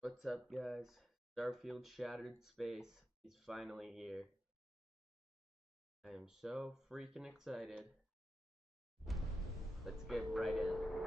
What's up, guys? Starfield Shattered Space is finally here. I am so freaking excited. Let's get right in.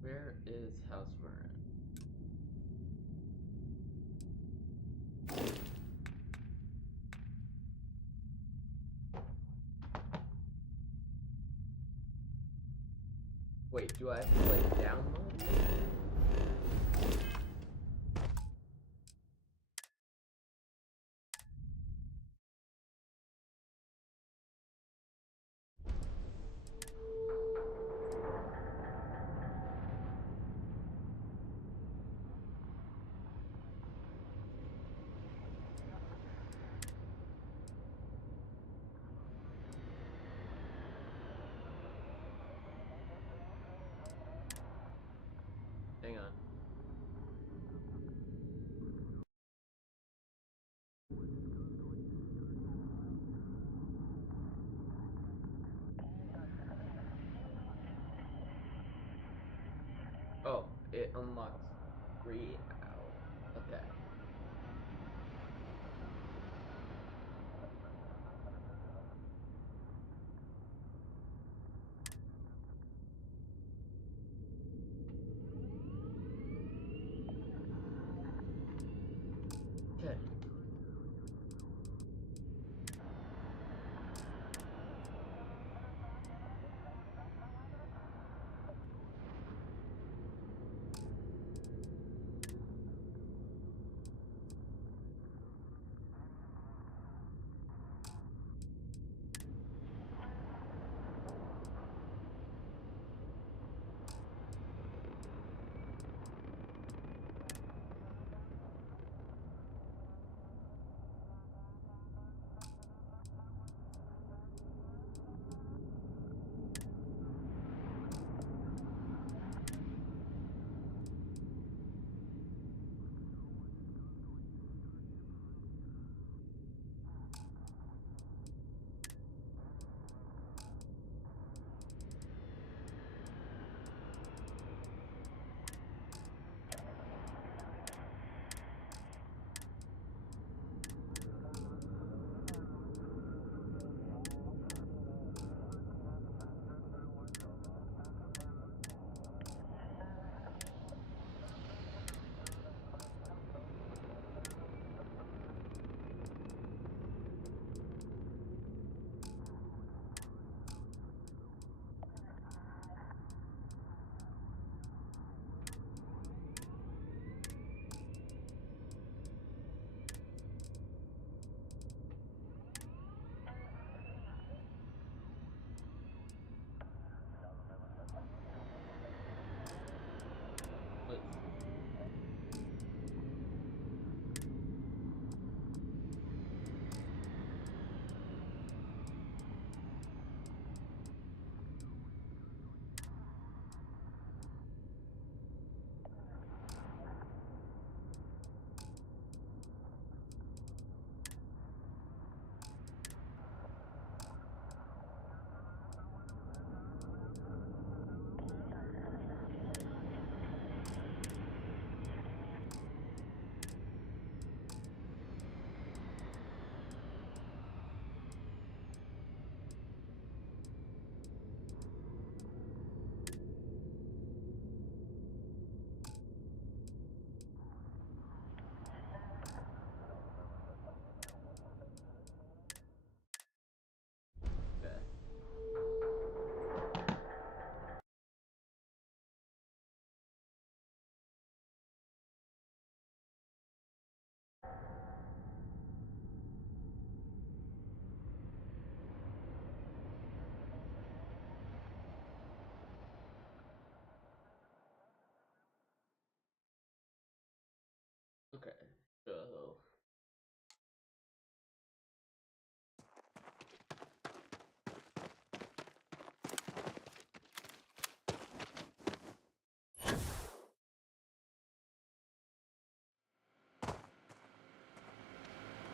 Where is House Marin? Wait, do I have to like download it? Hang on. Oh, it unlocks free. Okay. Okay.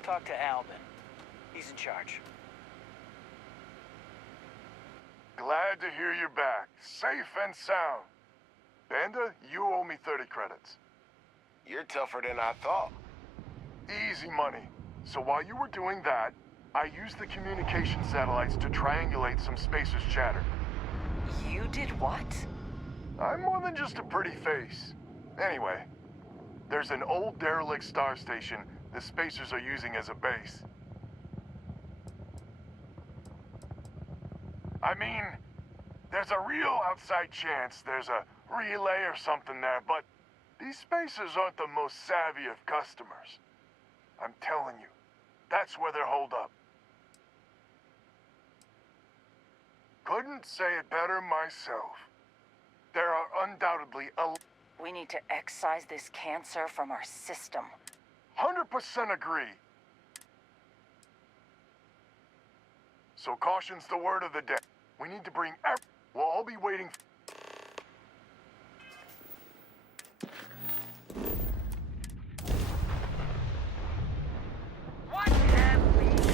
Talk to Albin. He's in charge. Glad to hear you're back. Safe and sound. Banda, you owe me 30 credits. You're tougher than I thought. Easy money. So while you were doing that, I used the communication satellites to triangulate some spacers' chatter. You did what? I'm more than just a pretty face. Anyway, there's an old derelict star station the spacers are using as a base. I mean, there's a real outside chance there's a relay or something there, but these spacers aren't the most savvy of customers. I'm telling you, that's where they're holed up. Couldn't say it better myself. There are undoubtedly We need to excise this cancer from our system. 100% agree. So caution's the word of the day. We need to bring we'll all be waiting. What have we?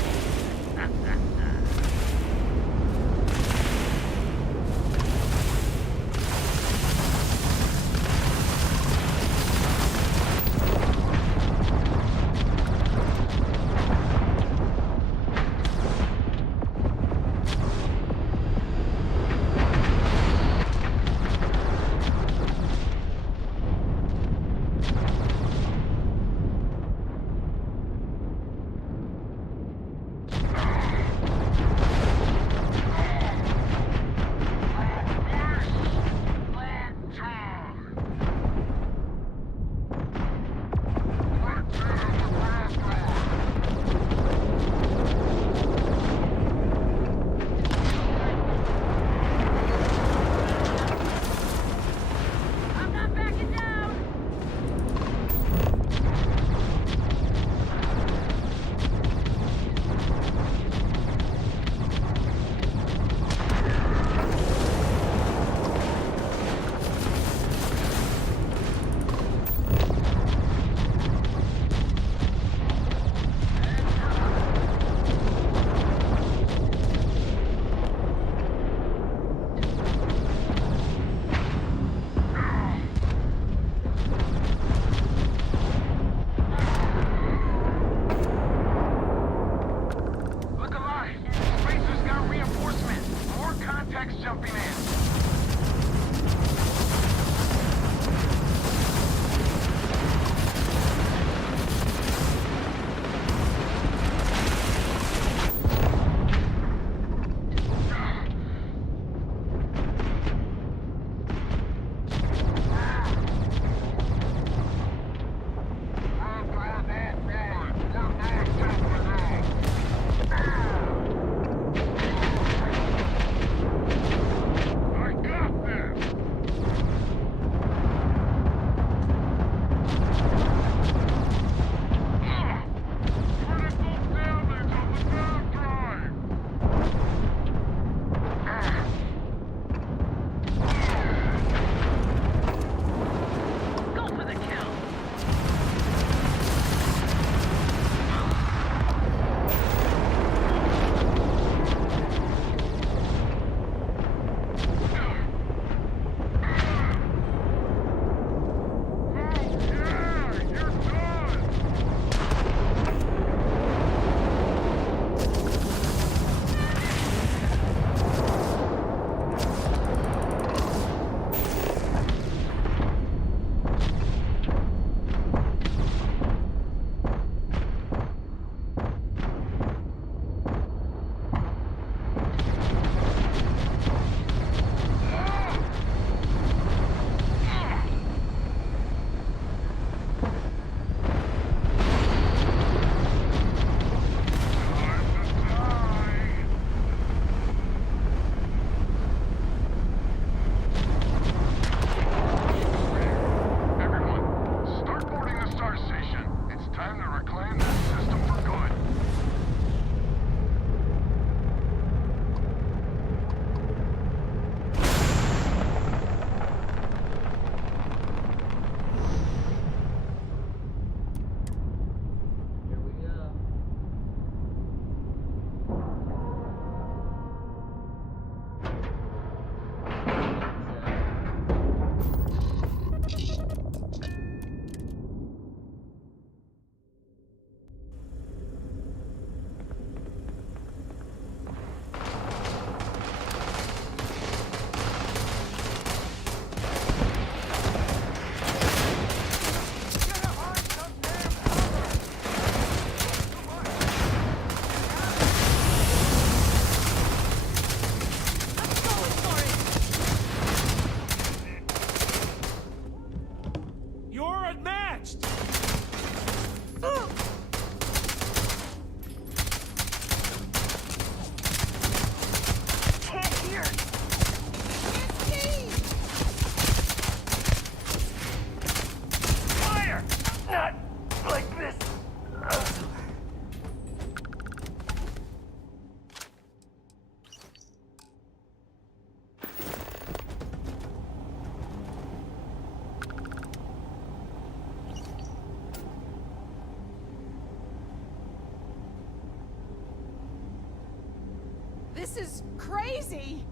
This is crazy!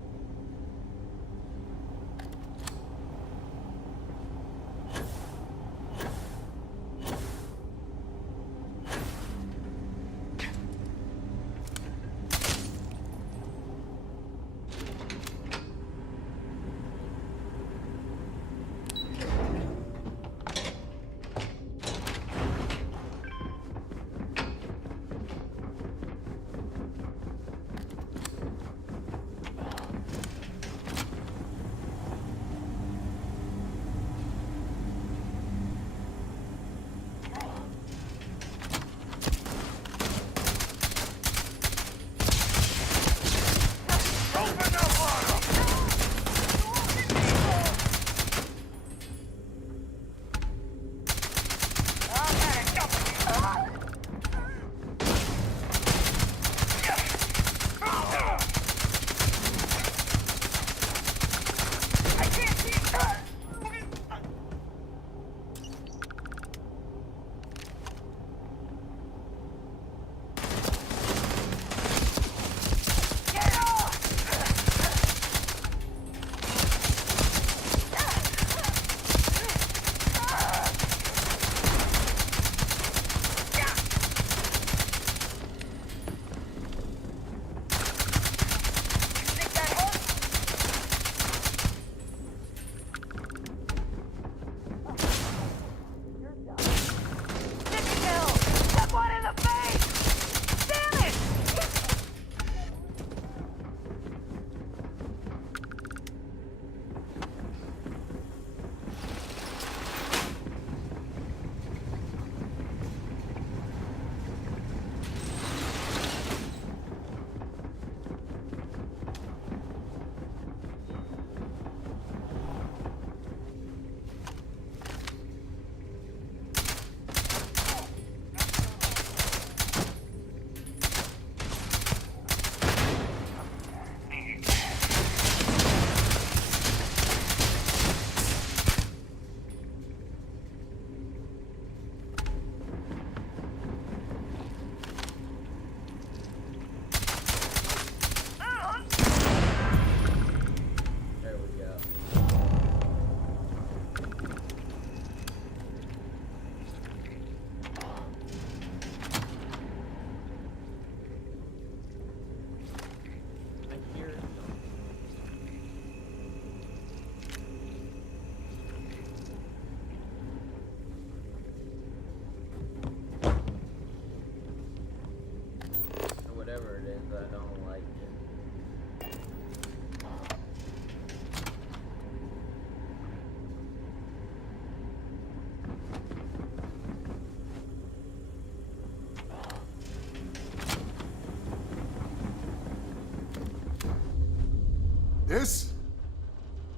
Whatever it is, I don't like it.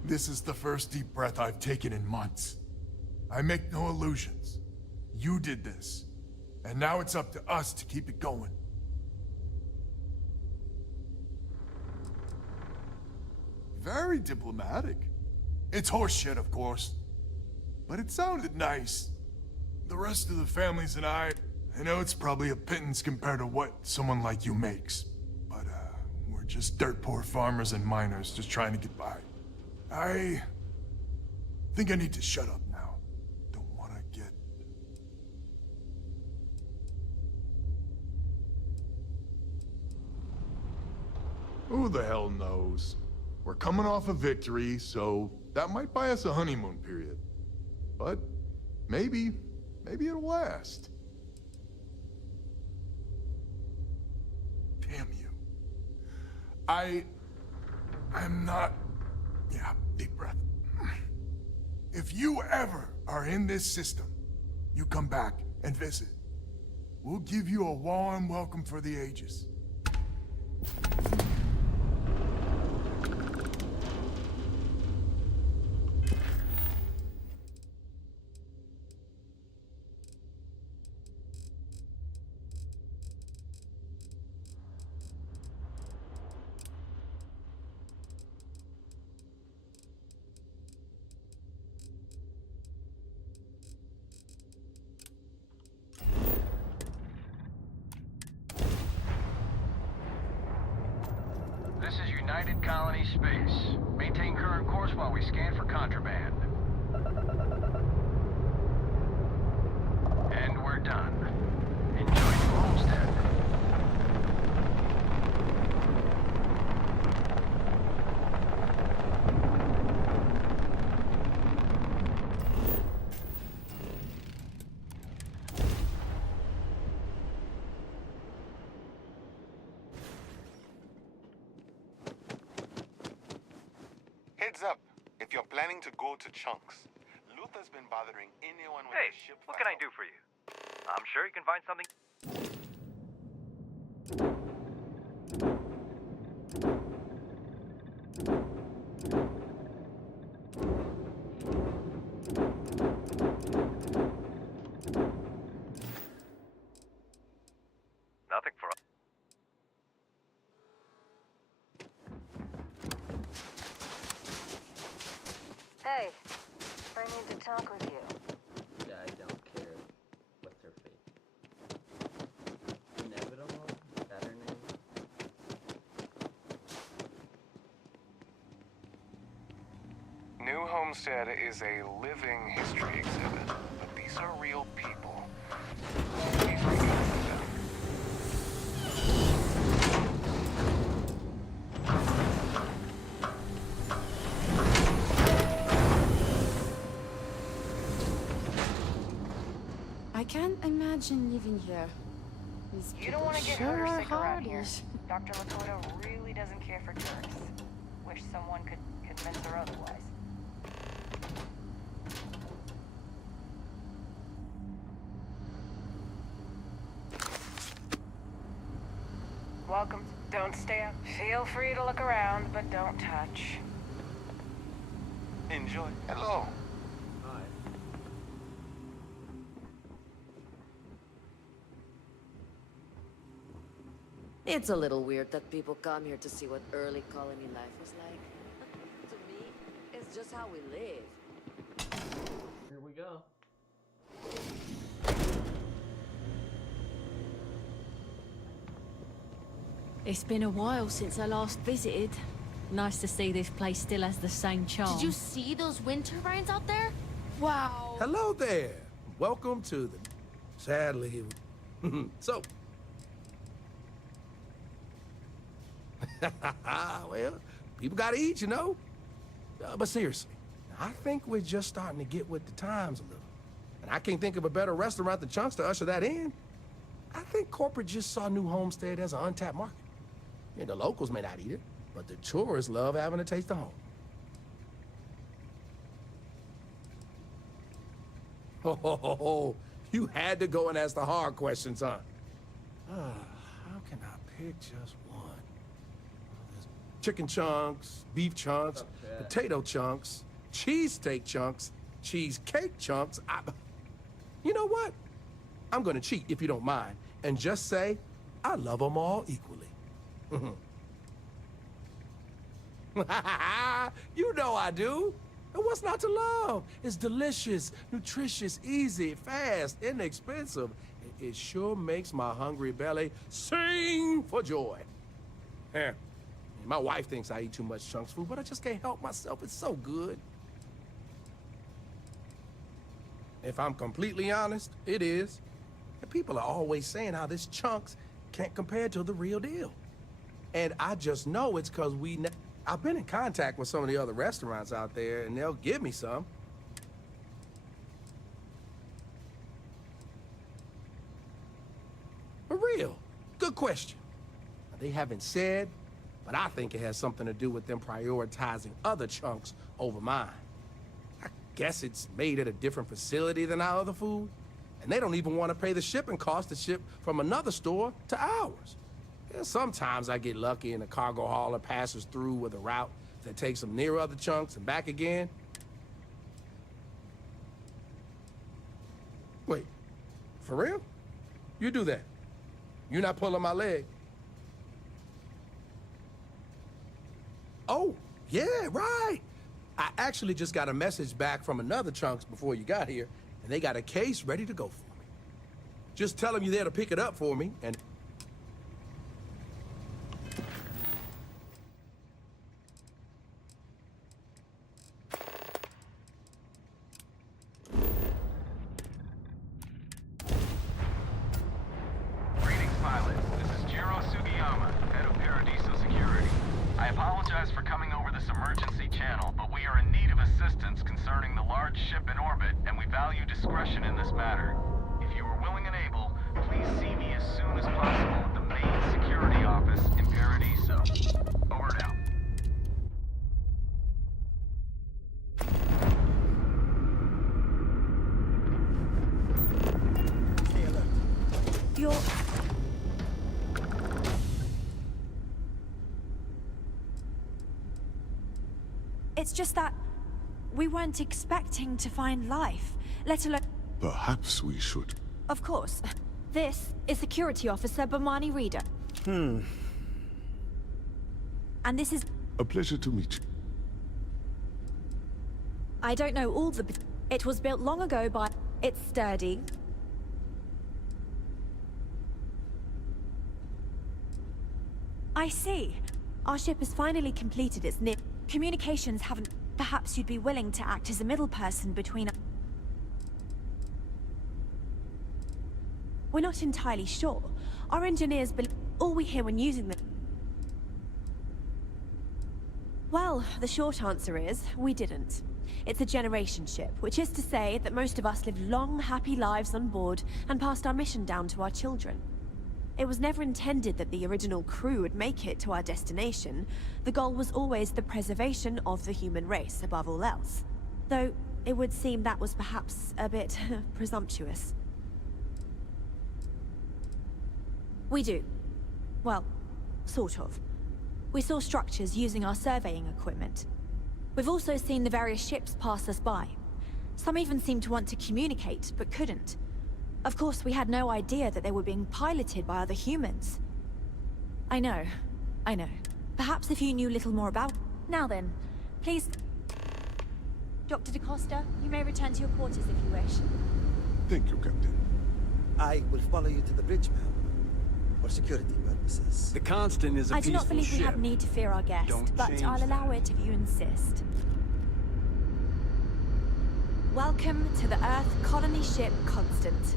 This is the first deep breath I've taken in months. I make no illusions. You did this. And now it's up to us to keep it going. Very diplomatic. It's horseshit, of course. But it sounded nice. The rest of the families and I know it's probably a pittance compared to what someone like you makes. But, we're just dirt poor farmers and miners just trying to get by. I think I need to shut up now. Don't want to get... Who the hell knows? We're coming off a victory, so that might buy us a honeymoon period. But maybe it'll last. Damn you. I'm not... Yeah, deep breath. If you ever are in this system, you come back and visit. We'll give you a warm welcome for the ages. Ignited colony space. Maintain current course while we scan for contraband. And we're done. Enjoy your homestead. Heads up, if you're planning to go to Chunks, Luther's been bothering anyone with Hey, a ship what can I vessel. do for you? I'm sure you can find something. Nothing for us. Hey, I need to talk with you. Yeah, I don't care. What's her fate? Inevitable? Is that her name? New Homestead is a living history exhibit, but these are real people. Please look into them. I can't imagine living here. These You don't want to get people hurt or sure sick around here. hardies. Dr. Lakota really doesn't care for tourists. Wish someone could convince her otherwise. Welcome. Don't stay up. Feel free to look around, but don't touch. Enjoy. Hello. Hi. It's a little weird that people come here to see what early colony life was like. To me, it's just how we live. Here we go. It's been a while since I last visited. Nice to see this place still has the same charm. Did you see those wind turbines out there? Wow. Hello there. Welcome to the... Sadly... So... well, people gotta eat, you know? But seriously, I think we're just starting to get with the times a little. And I can't think of a better restaurant than Chunks to usher that in. I think corporate just saw New Homestead as an untapped market. Yeah, the locals may not eat it, but the tourists love having a taste of home. Oh, you had to go and ask the hard questions, huh? How can I pick just one? There's chicken chunks, beef chunks, potato chunks, cheesesteak chunks, cheesecake chunks. You know what? I'm gonna cheat if you don't mind, and just say I love them all equally. You know I do. And what's not to love? It's delicious, nutritious, easy, fast, inexpensive. It sure makes my hungry belly sing for joy. Yeah. My wife thinks I eat too much Chunks food, but I just can't help myself. It's so good. If I'm completely honest, it is. And people are always saying how this Chunks can't compare to the real deal. And I just know it's because I've been in contact with some of the other restaurants out there, and they'll give me some. For real, good question. They haven't said, but I think it has something to do with them prioritizing other chunks over mine. I guess it's made at a different facility than our other food, and they don't even want to pay the shipping cost to ship from another store to ours. Yeah, sometimes I get lucky and a cargo hauler passes through with a route that takes them near other chunks and back again. Wait, for real? You do that? You're not pulling my leg? Oh, yeah, right. I actually just got a message back from another Chunks before you got here, and they got a case ready to go for me. Just tell them you're there to pick it up for me, and... apologize for coming over this emergency channel, but we are in need of assistance concerning the large ship in orbit, and we value discretion in this matter. If you are willing and able, please see me as soon as possible at the main security office in Paradiso. Over and out. It's just that we weren't expecting to find life, let alone... Perhaps we should... Of course. This is Security Officer Bomani Reader. And this is... A pleasure to meet you. I don't know all the... It was built long ago by... It's sturdy. I see. Our ship has finally completed its communications haven't... Perhaps you'd be willing to act as a middle person between... We're not entirely sure. Our engineers believe all we hear when using them... Well, the short answer is, we didn't. It's a generation ship, which is to say that most of us lived long, happy lives on board and passed our mission down to our children. It was never intended that the original crew would make it to our destination. The goal was always the preservation of the human race, above all else. Though, it would seem that was perhaps a bit presumptuous. We do. Well, sort of. We saw structures using our surveying equipment. We've also seen the various ships pass us by. Some even seemed to want to communicate, but couldn't. Of course, we had no idea that they were being piloted by other humans. I know. Perhaps if you knew little more about... Now then, please... Dr. DaCosta, you may return to your quarters if you wish. Thank you, Captain. I will follow you to the bridge, ma'am. For security purposes. The Constant is a I do not believe we have need to fear our guest, but I'll allow it if you insist. Welcome to the Earth colony ship Constant.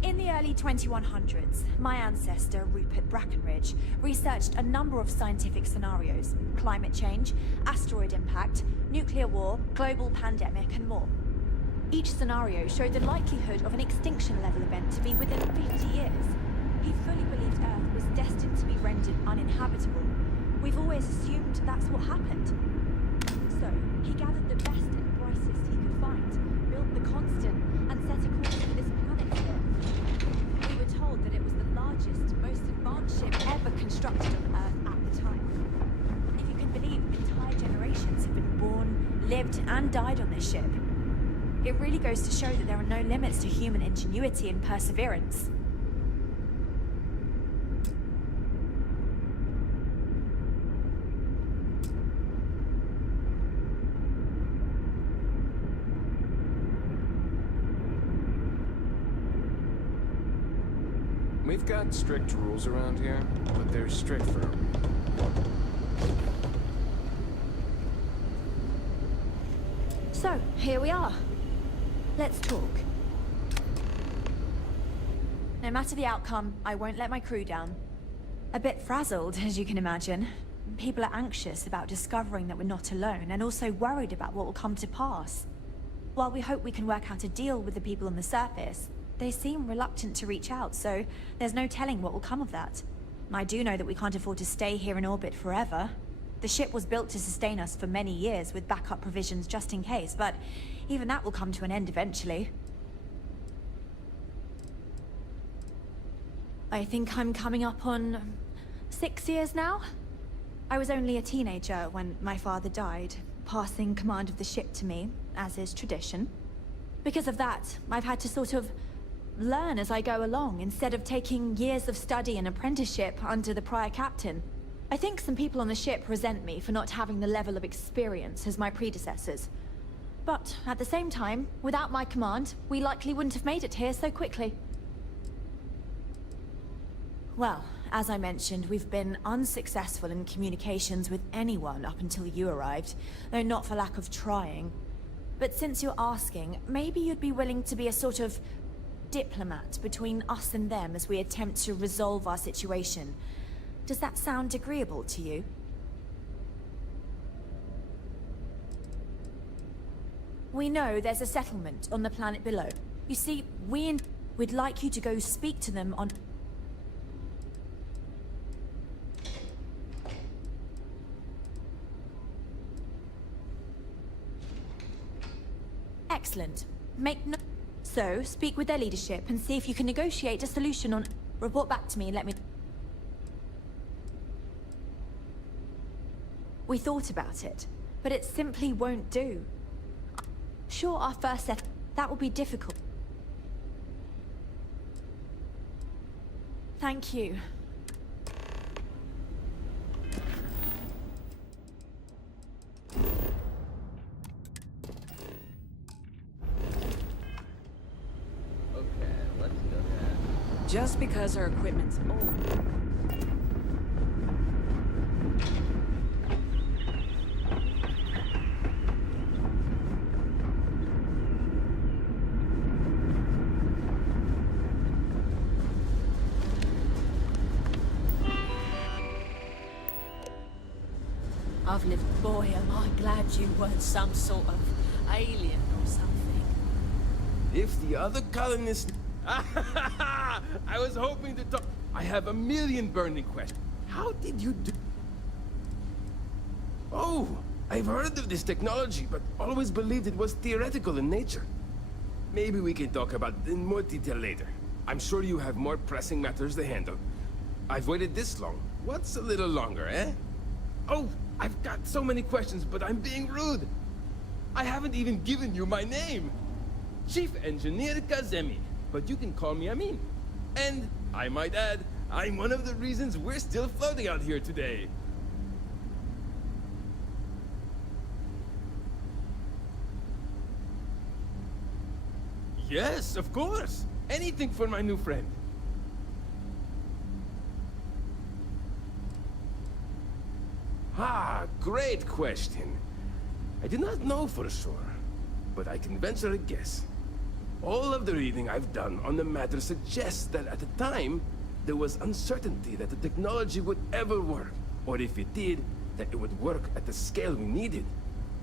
In the early 2100s, my ancestor, Rupert Brackenridge, researched a number of scientific scenarios: climate change, asteroid impact, nuclear war, global pandemic, and more. Each scenario showed the likelihood of an extinction-level event to be within 50 years. He fully believed Earth was destined to be rendered uninhabitable. We've always assumed that's what happened. So, he gathered the best and brightest he could find, built the Constant, and set a course for this planet here. We were told that it was the largest, most advanced ship ever constructed on Earth at the time. If you can believe, entire generations have been born, lived, and died on this ship. It really goes to show that there are no limits to human ingenuity and perseverance. We've got strict rules around here, but they're strict for a reason. So, here we are. Let's talk. No matter the outcome, I won't let my crew down. A bit frazzled, as you can imagine. People are anxious about discovering that we're not alone, and also worried about what will come to pass. While we hope we can work out a deal with the people on the surface, they seem reluctant to reach out, so there's no telling what will come of that. I do know that we can't afford to stay here in orbit forever. The ship was built to sustain us for many years with backup provisions just in case, but even that will come to an end eventually. I think I'm coming up on 6 years now. I was only a teenager when my father died, passing command of the ship to me, as is tradition. Because of that, I've had to sort of learn as I go along, instead of taking years of study and apprenticeship under the prior captain. I think some people on the ship resent me for not having the level of experience as my predecessors. But at the same time, without my command, we likely wouldn't have made it here so quickly. Well, as I mentioned, we've been unsuccessful in communications with anyone up until you arrived, though not for lack of trying. But since you're asking, maybe you'd be willing to be a sort of diplomat between us and them as we attempt to resolve our situation. Does that sound agreeable to you? We know there's a settlement on the planet below. You see, we'd like you to go speak to them on... Excellent. So, speak with their leadership and see if you can negotiate a solution on... Report back to me and let me... We thought about it, but it simply won't do. Sure, our first set... That will be difficult. Thank you. Okay, let's go there. Just because our equipment's old. I've lived. Boy, am I glad you weren't some sort of alien or something. If the other colonists... I was hoping to talk... I have a million burning questions. How did you do... Oh, I've heard of this technology, but always believed it was theoretical in nature. Maybe we can talk about it in more detail later. I'm sure you have more pressing matters to handle. I've waited this long. What's a little longer, eh? Oh, I've got so many questions, but I'm being rude. I haven't even given you my name. Chief Engineer Kazemi, but you can call me Amin. And, I might add, I'm one of the reasons we're still floating out here today. Yes, of course. Anything for my new friend. Ah, great question. I do not know for sure, but I can venture a guess. All of the reading I've done on the matter suggests that at the time, there was uncertainty that the technology would ever work, or if it did, that it would work at the scale we needed.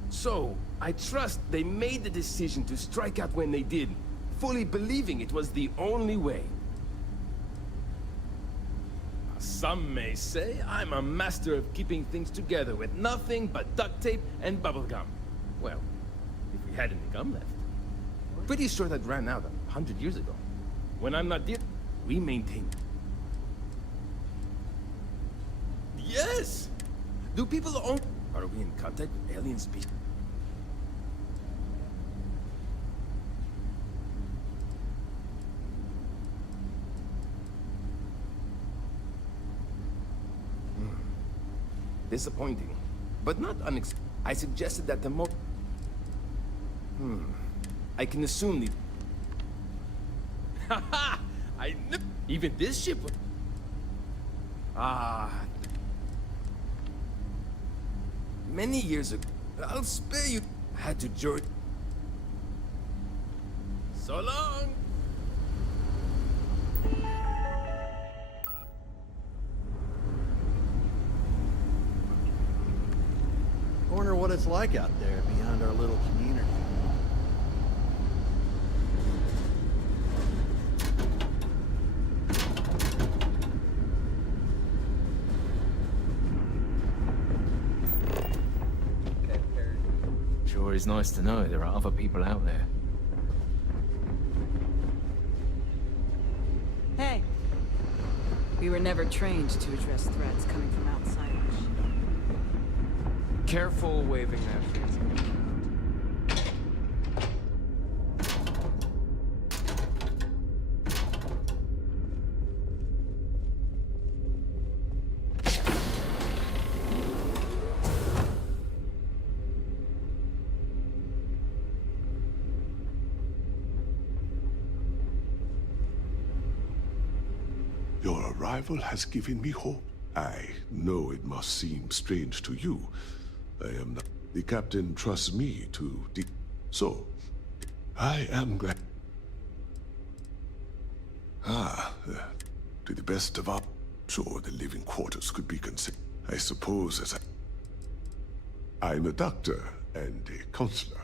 So, I trust they made the decision to strike out when they did, fully believing it was the only way. Some may say I'm a master of keeping things together with nothing but duct tape and bubblegum. Well, if we had any gum left. Pretty sure that ran out 100 years ago. When I'm not there, we maintain. Yes! Do people own... Are we in contact with alien species? Disappointing, but not unexpected. I suggested that the I can assume the... Haha! I knew... Even this ship would... Many years ago, I'll spare you. I had to join... So long! Wonder what it's like out there beyond our little community. Sure is nice to know there are other people out there. Hey. We were never trained to address threats coming from outsiders. Careful waving that fence. Your arrival has given me hope. I know it must seem strange to you. I am not... The captain trusts me to... So, I am glad... To the best of our... Sure, the living quarters could be considered. I suppose as I'm a doctor and a counselor.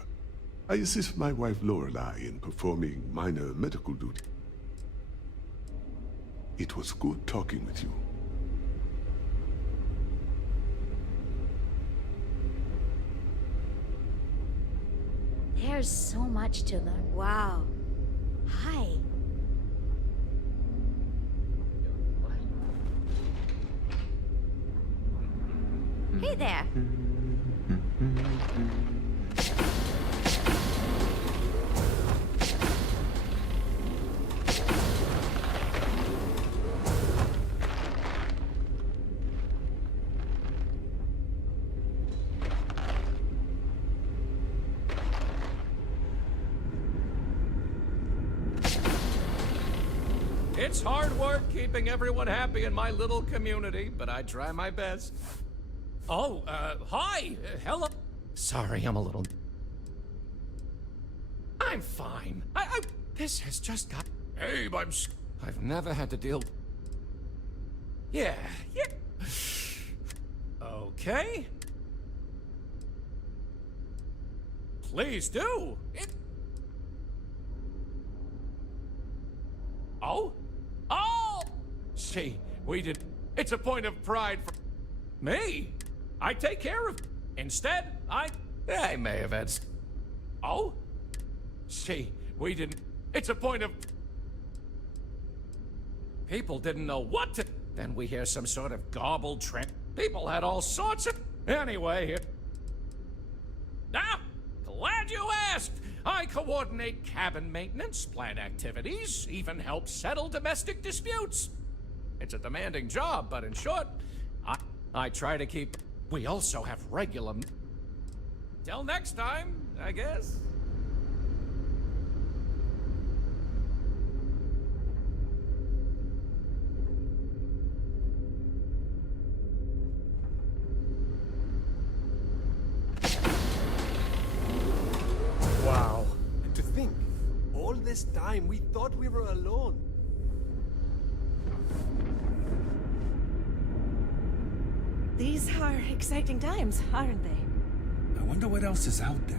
I assist my wife Lorelei in performing minor medical duty. It was good talking with you. There's so much to learn. Wow. Hi. Hey there. It's hard work keeping everyone happy in my little community, but I try my best. Oh, hi! Hello! Sorry, I'm a little... I'm fine. This has just got... Abe, I've never had to deal... Yeah. Okay. Please do. Oh? See, we did... It's a point of pride for... Me? I take care of... Instead, I may have had... Oh? See, we didn't... It's a point of... People didn't know what to... Then we hear some sort of garbled trend. People had all sorts of... Anyway... Glad you asked! I coordinate cabin maintenance, plan activities, even help settle domestic disputes. It's a demanding job, but in short, I try to keep... We also have regular... Till next time, I guess. Wow. And to think, all this time we thought we were alone. These are exciting times, aren't they? I wonder what else is out there.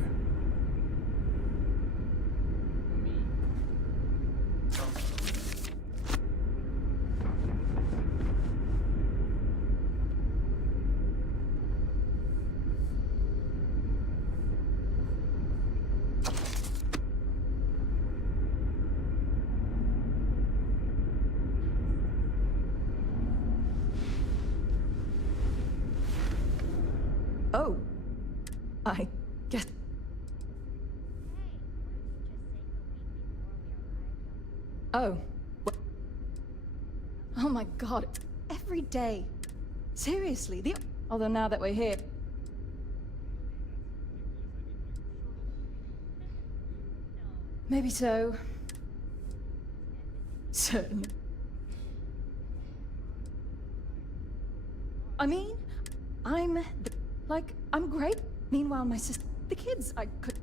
Oh. I guess... Oh. Oh my god. Every day. Seriously, Although now that we're here... Maybe so. Certainly. I mean, I'm great. Meanwhile, my sister... The kids, I could...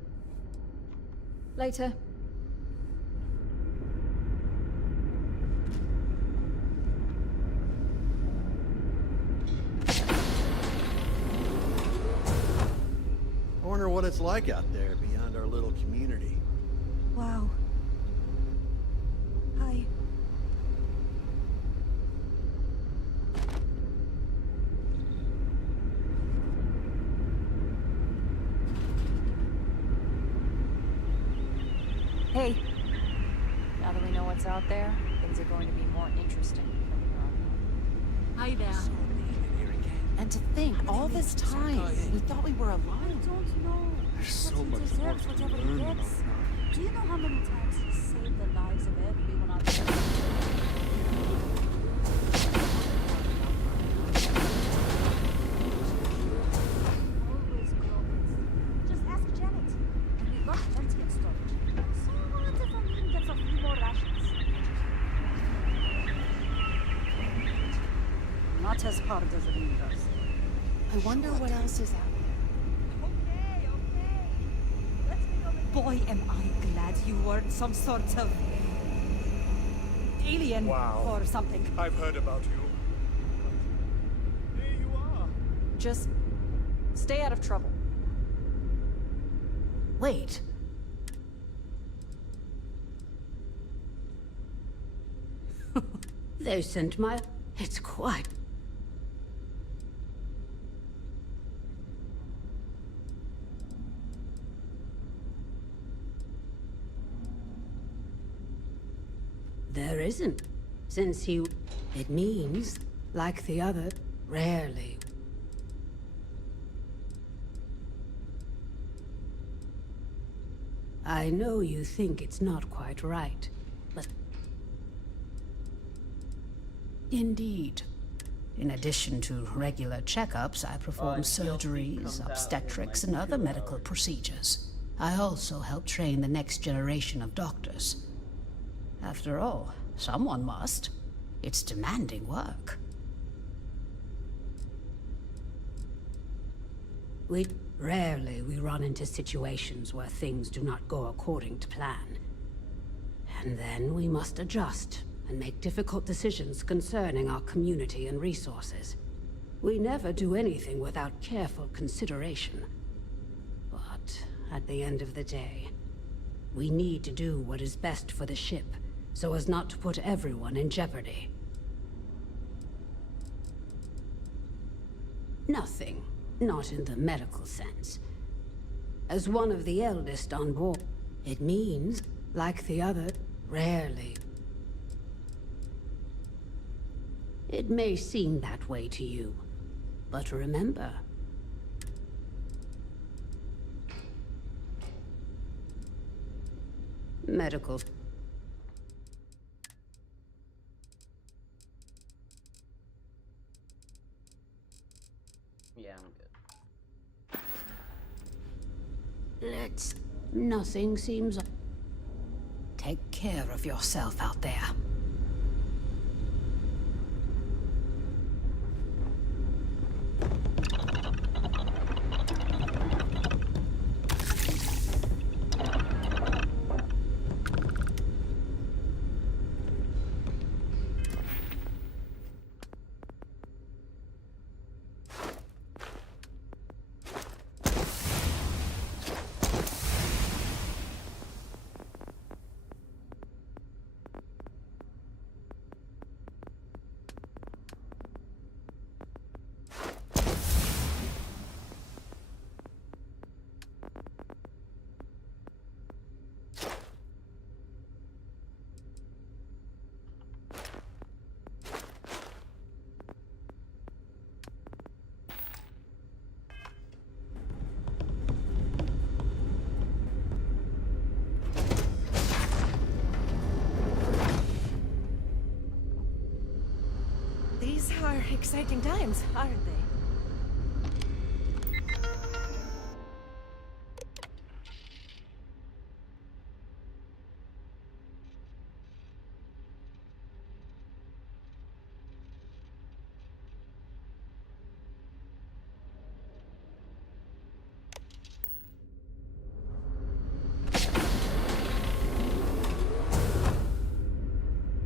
Later. I wonder what it's like out there beyond our little community. Wow. Hi. Hey. Now that we know what's out there, things are going to be more interesting from here on out. Hey there. And to think, all this time, we thought we were alone. I don't know. There's so But he much more deserves to whatever learn he about gets. that. Do you know how many times he saved the lives of everyone out there? Always glowing. Just ask Janet. And we've got plenty of storage. So what if Amin gets a few more rations? Not as hard as Amin does. I wonder what else is out Okay. Let's be over. Boy, am I glad you weren't some sort of... alien or something. I've heard about you. Here you are. Just stay out of trouble. Wait, They sent my... It's quite... There isn't. Since he... It means, like the other, rarely. I know you think it's not quite right, but... Indeed. In addition to regular checkups, I perform surgeries, obstetrics, and other medical procedures. I also help train the next generation of doctors. After all, someone must. It's demanding work. Rarely we run into situations where things do not go according to plan. And then we must adjust and make difficult decisions concerning our community and resources. We never do anything without careful consideration. But at the end of the day, we need to do what is best for the ship, so as not to put everyone in jeopardy. Nothing. Not in the medical sense. As one of the eldest on board, it means, like the other, rarely. It may seem that way to you, but remember... Medical... Yeah, I'm good. Nothing seems... Take care of yourself out there. These are exciting times, aren't they?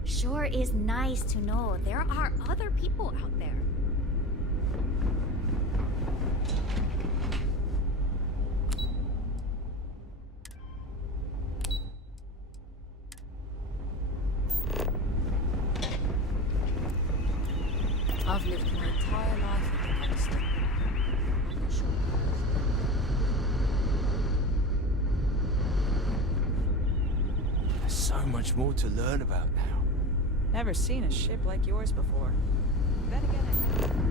Sure is nice to know there are other people out there. I've lived my entire life with the constant. I'm not sure. There's so much more to learn about now. Never seen a ship like yours before. Then again, I have.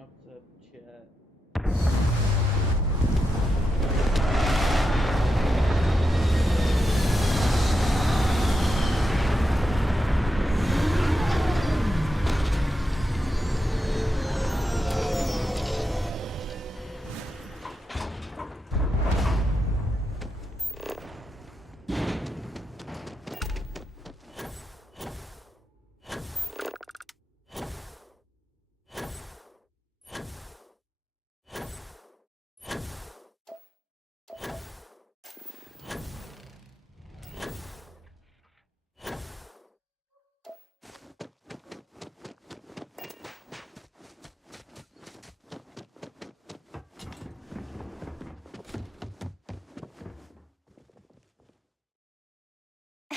What's up, chat?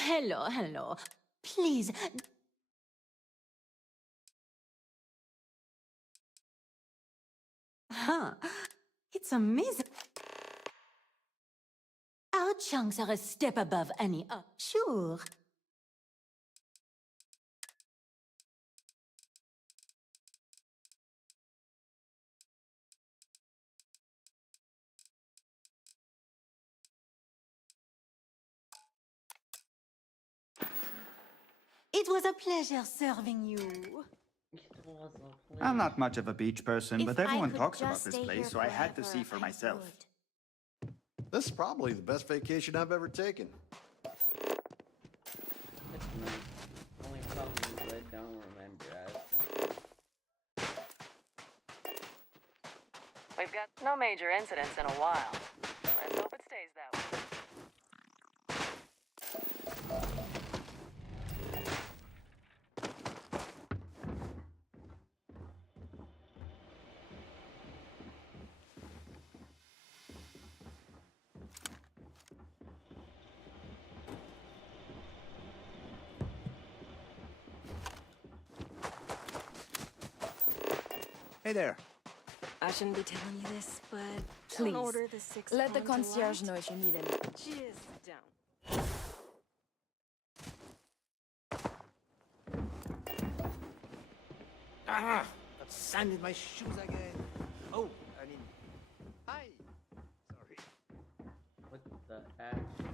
Hello, hello. Please. Huh. It's amazing. Our chunks are a step above any sure. It was a pleasure serving you. I'm not much of a beach person, If but I everyone could talks about just this stay here place, so I had to forever, see for I myself. would. This is probably the best vacation I've ever taken. It's nice. Only problem is I don't remember as. We've got no major incidents in a while. Let's hope it stays that way. there. I shouldn't be telling you this, but Please, don't order the 6 let the pounds concierge light. know if you need anything. Just don't. Ah! Got sand in my shoes again. Oh, I mean... Hi! Sorry. What the actual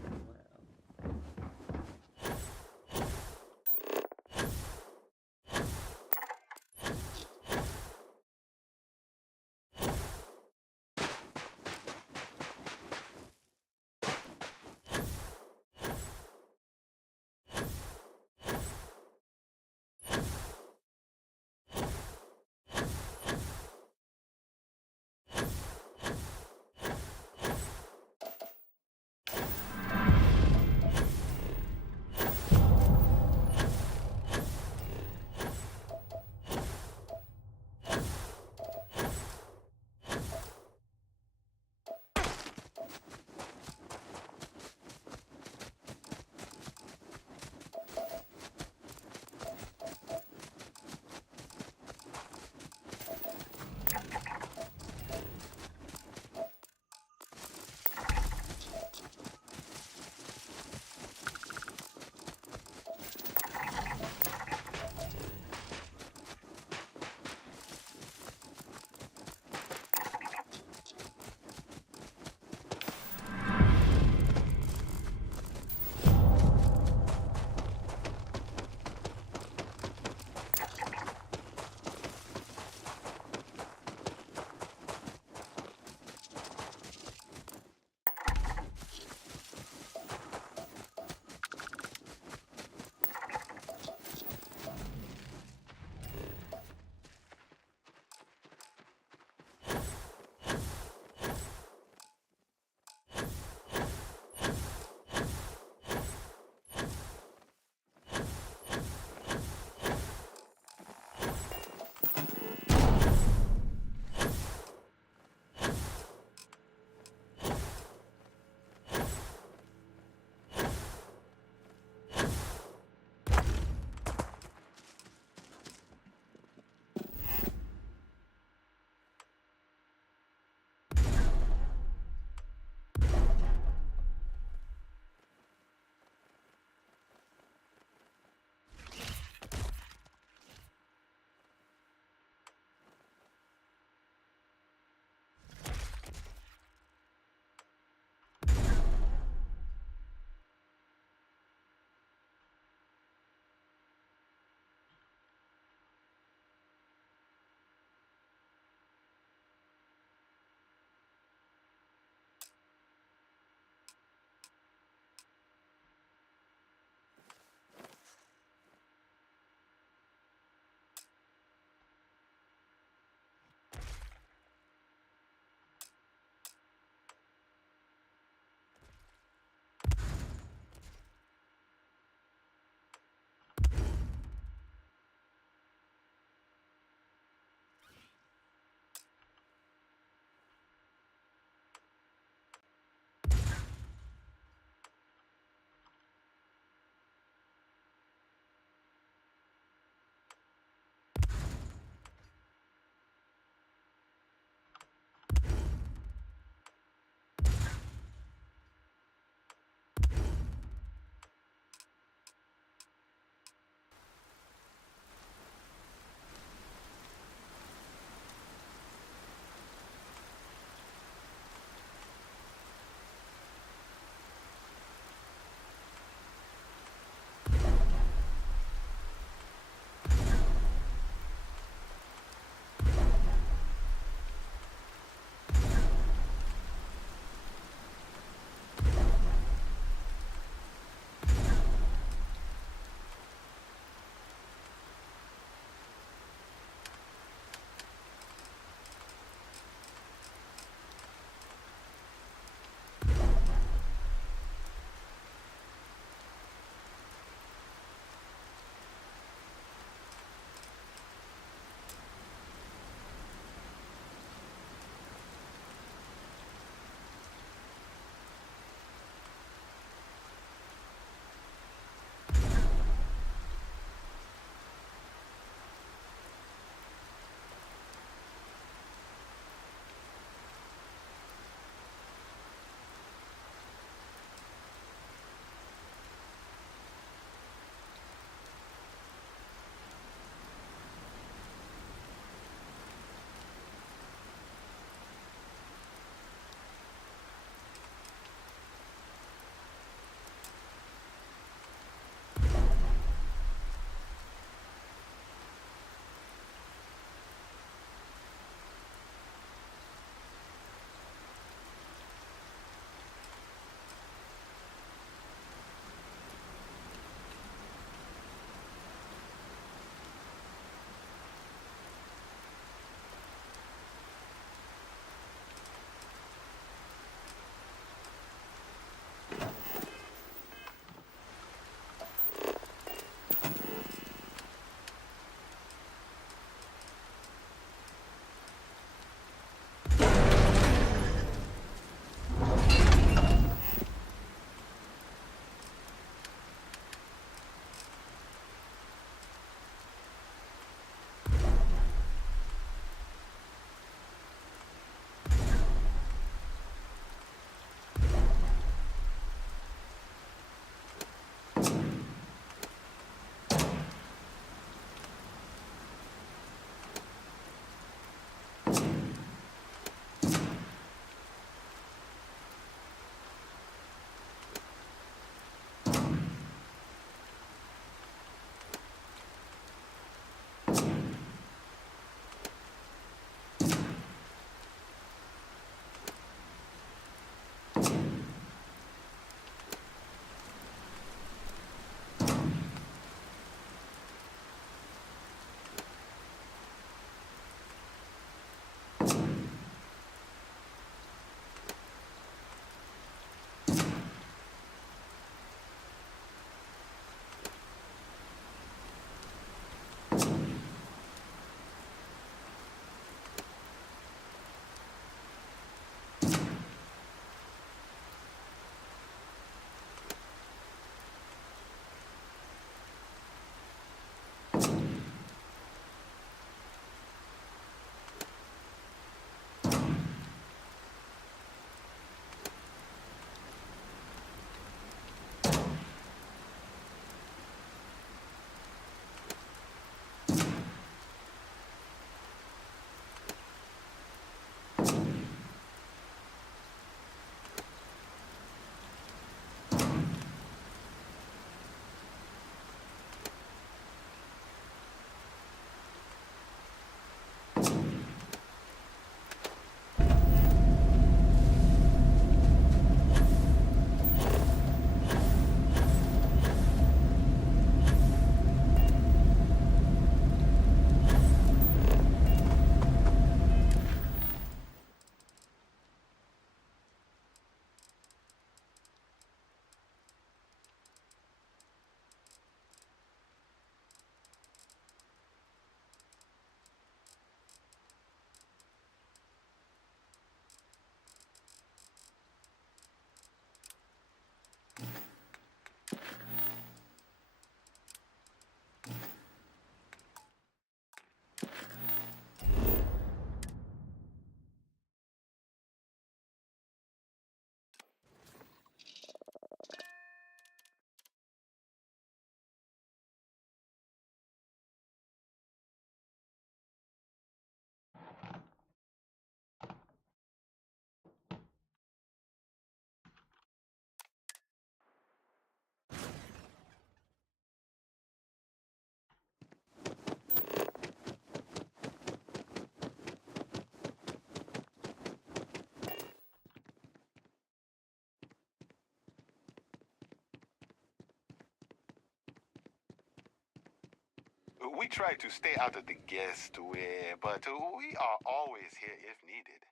We try to stay out of the guest way, but we are always here if needed.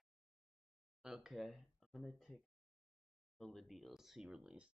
Okay, I'm gonna take all the DLC release.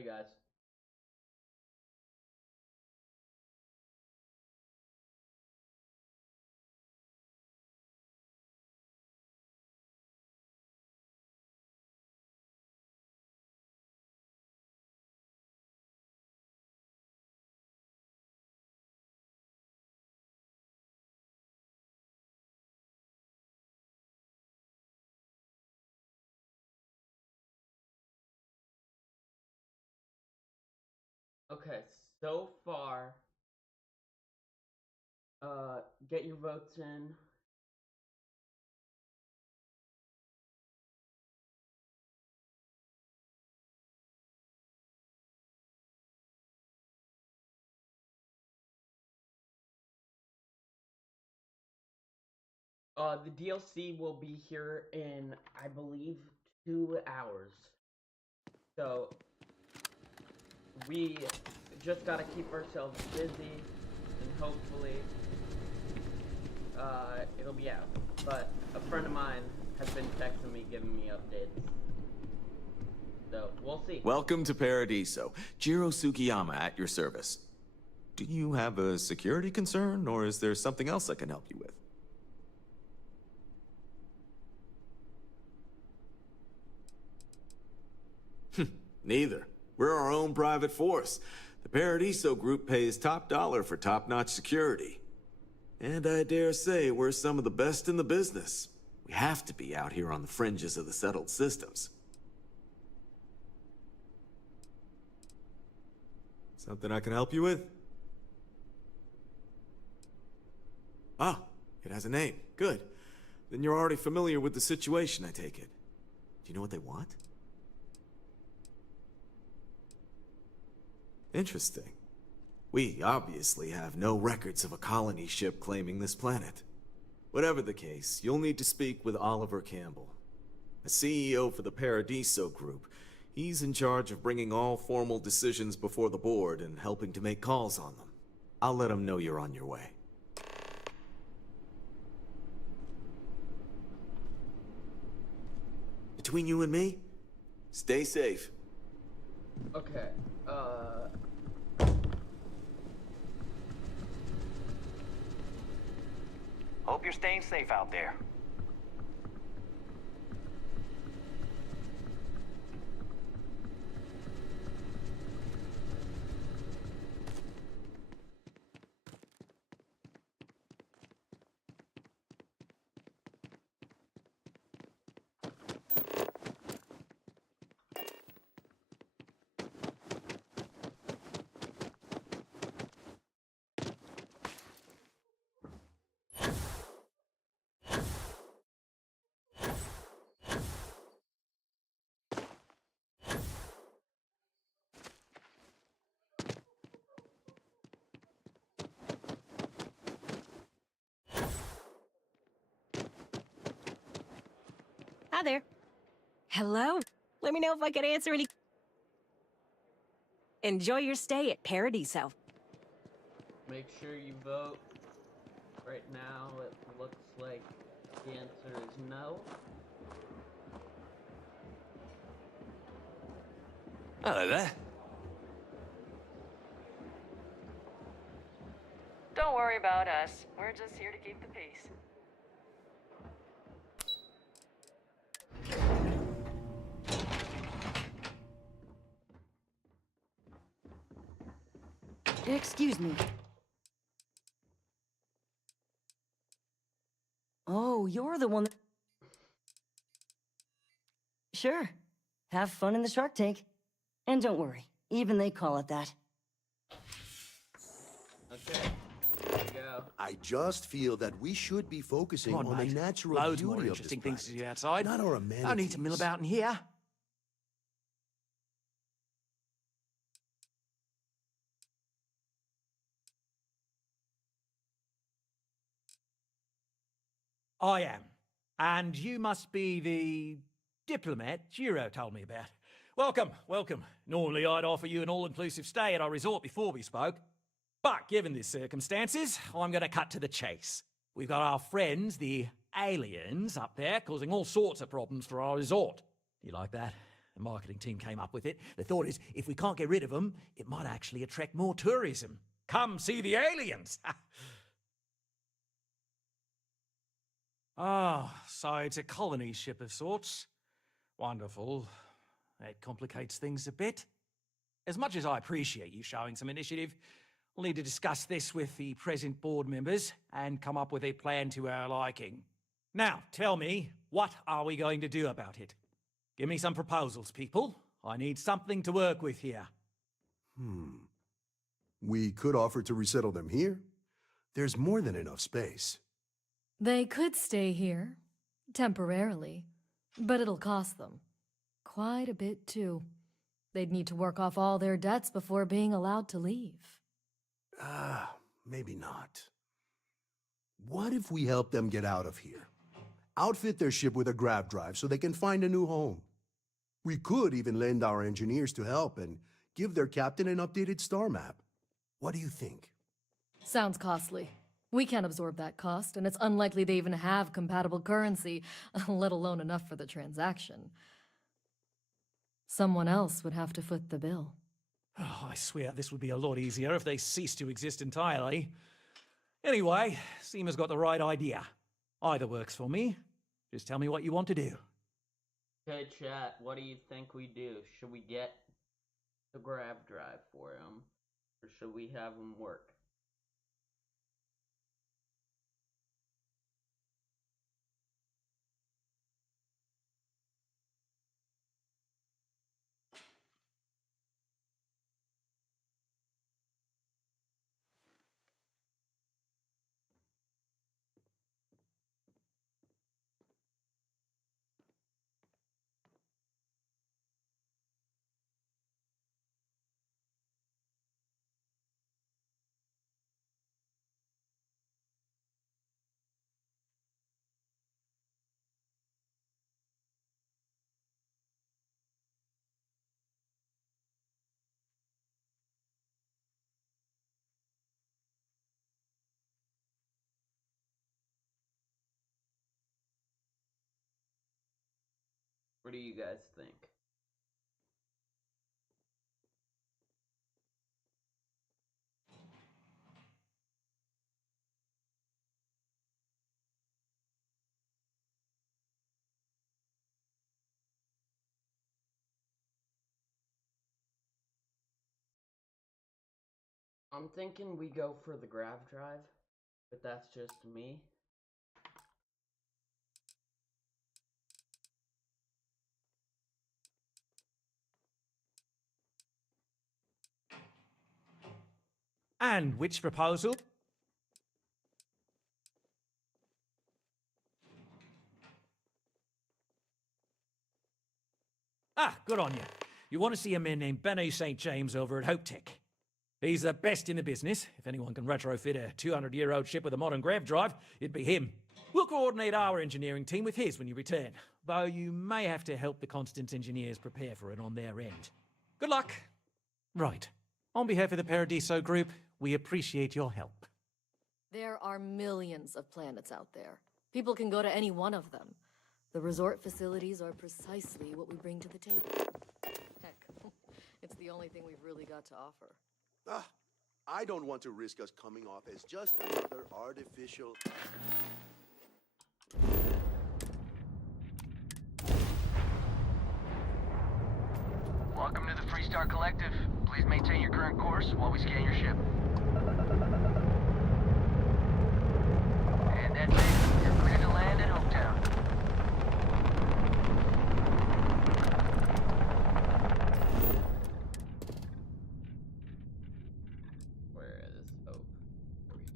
Hey guys. Okay, so far, get your votes in. The DLC will be here in, I believe, 2 hours. So, we just gotta keep ourselves busy, and hopefully, it'll be out. But a friend of mine has been texting me, giving me updates. So, we'll see. Welcome to Paradiso. Jiro Sugiyama at your service. Do you have a security concern, or is there something else I can help you with? Neither. We're our own private force. The Paradiso group pays top dollar for top-notch security. And I dare say we're some of the best in the business. We have to be out here on the fringes of the settled systems. Something I can help you with? Ah, it has a name. Good. Then you're already familiar with the situation, I take it. Do you know what they want? Interesting. We obviously have no records of a colony ship claiming this planet. Whatever the case, you'll need to speak with Oliver Campbell, the CEO for the Paradiso Group. He's in charge of bringing all formal decisions before the board and helping to make calls on them. I'll let him know you're on your way. Between you and me, stay safe. Okay, Hope you're staying safe out there. Hi there. Hello. Let me know if I can answer any... Enjoy your stay at Paradiso. make sure you vote. Right now, it looks like the answer is no. Hello there. Don't worry about us. We're just here to keep the peace. Excuse me. Oh, you're the one that... Sure. Have fun in the shark tank. And don't worry, even they call it that. Okay, there you go. I just feel that we should be focusing Come on, the mate. natural Loads beauty more of interesting this things to planet, do outside. not our amenities. No need to mill about in here. I am. And you must be the diplomat Jiro told me about. Welcome, welcome. Normally I'd offer you an all-inclusive stay at our resort before we spoke. But given the circumstances, I'm going to cut to the chase. We've got our friends, the aliens, up there, causing all sorts of problems for our resort. You like that? The marketing team came up with it. The thought is, if we can't get rid of them, it might actually attract more tourism. Come see the aliens! So it's a colony ship of sorts. Wonderful. That complicates things a bit. As much as I appreciate you showing some initiative, we'll need to discuss this with the present board members and come up with a plan to our liking. Now, tell me, what are we going to do about it? Give me some proposals, people. I need something to work with here. We could offer to resettle them here. There's more than enough space. They could stay here, temporarily, but it'll cost them. Quite a bit, too. They'd need to work off all their debts before being allowed to leave. Maybe not. What if we help them get out of here? Outfit their ship with a grav drive so they can find a new home. We could even lend our engineers to help and give their captain an updated star map. What do you think? Sounds costly. We can't absorb that cost, and it's unlikely they even have compatible currency, let alone enough for the transaction. Someone else would have to foot the bill. Oh, I swear this would be a lot easier if they ceased to exist entirely. Anyway, Seema's got the right idea. Either works for me. Just tell me what you want to do. Okay, chat, what do you think we do? Should we get the grav drive for him, or should we have him work? What do you guys think? I'm thinking we go for the grav drive, but that's just me. And which proposal? Good on you. You want to see a man named Benny St. James over at Hope Tech. He's the best in the business. If anyone can retrofit a 200-year-old ship with a modern grav drive, it'd be him. We'll coordinate our engineering team with his when you return, though you may have to help the Constant engineers prepare for it on their end. Good luck. Right. On behalf of the Paradiso group, we appreciate your help. There are millions of planets out there. People can go to any one of them. The resort facilities are precisely what we bring to the table. Heck, it's the only thing we've really got to offer. I don't want to risk us coming off as just another artificial... Welcome to the Freestar Collective. Please maintain your current course while we scan your ship. And that's it. You're clear to land at Hopetown. Where is Hope? There we go.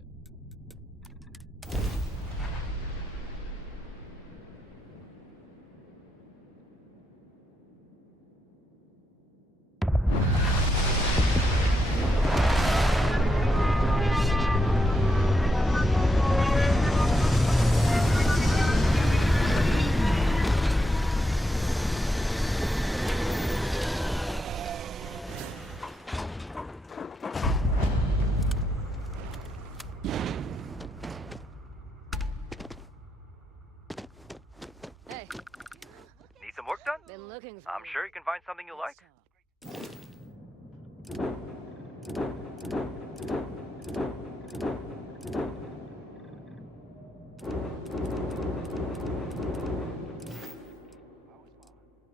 looking for? I'm sure you can find something you like.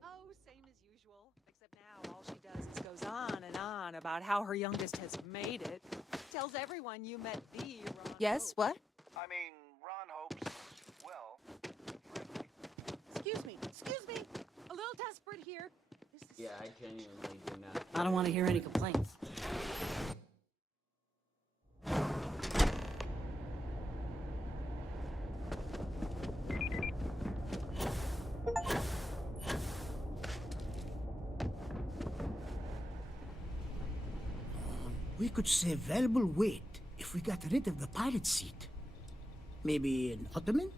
Oh, same as usual. Except now all she does is goes on and on about how her youngest has made it. Tells everyone you met the Ron. Yes, what? I mean, Ron hopes, well, Excuse me. A little desperate here. Yeah, I genuinely do not. I don't want to hear any complaints. We could save valuable weight if we got rid of the pilot seat. Maybe an ottoman?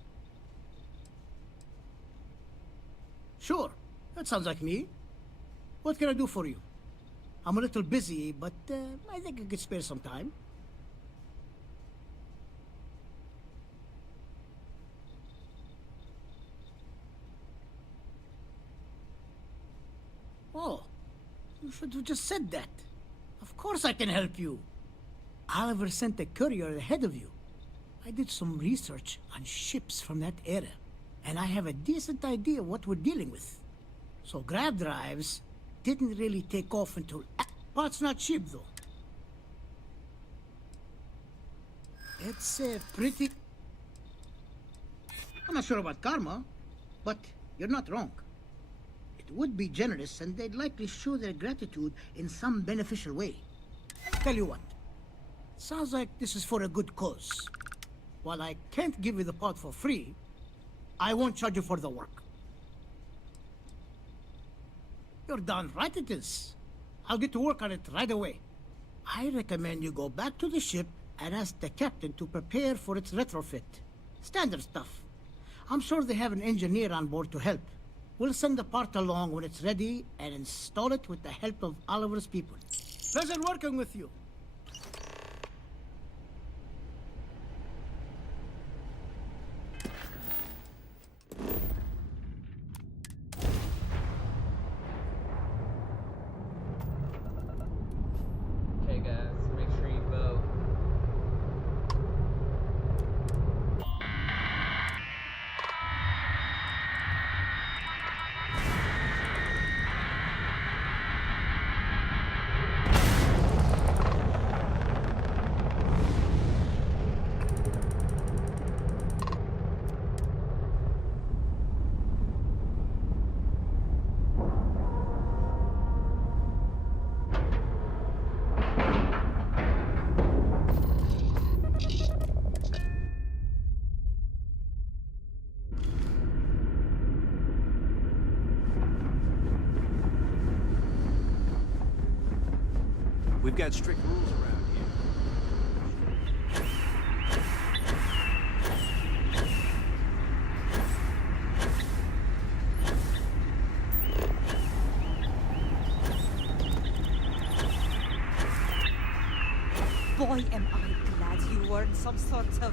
Sure, that sounds like me. What can I do for you? I'm a little busy, but I think I could spare some time. Oh, you should have just said that. Of course I can help you. Oliver sent a courier ahead of you. I did some research on ships from that era, and I have a decent idea what we're dealing with. So grav drives didn't really take off until... Parts not cheap, though. It's pretty... I'm not sure about karma, but you're not wrong. It would be generous, and they'd likely show their gratitude in some beneficial way. Tell you what, sounds like this is for a good cause. While I can't give you the part for free, I won't charge you for the work. You're darn right it is. I'll get to work on it right away. I recommend you go back to the ship and ask the captain to prepare for its retrofit. Standard stuff. I'm sure they have an engineer on board to help. We'll send the part along when it's ready and install it with the help of Oliver's people. Pleasure working with you. Okay, guys, make sure you vote. We've got strict rules around here. Boy, am I glad you weren't some sort of...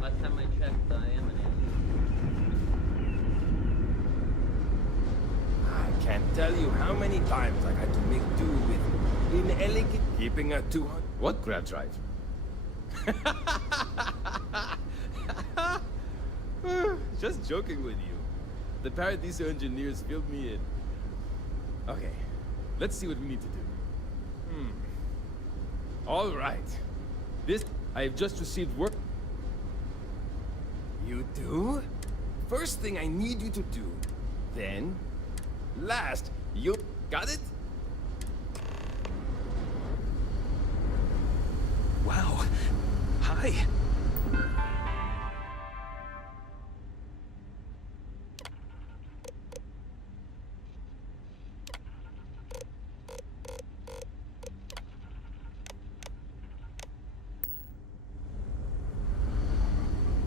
Last time I checked, I am an I can't tell you how many times I had to make do with inelegant keeping a 200... What grab drive? Just joking with you. The Paradiso engineers filled me in. Okay, let's see what we need to do. All right. This... I have just received work... You do? First thing I need you to do. Then... Last, you... Got it? Wow. Hi.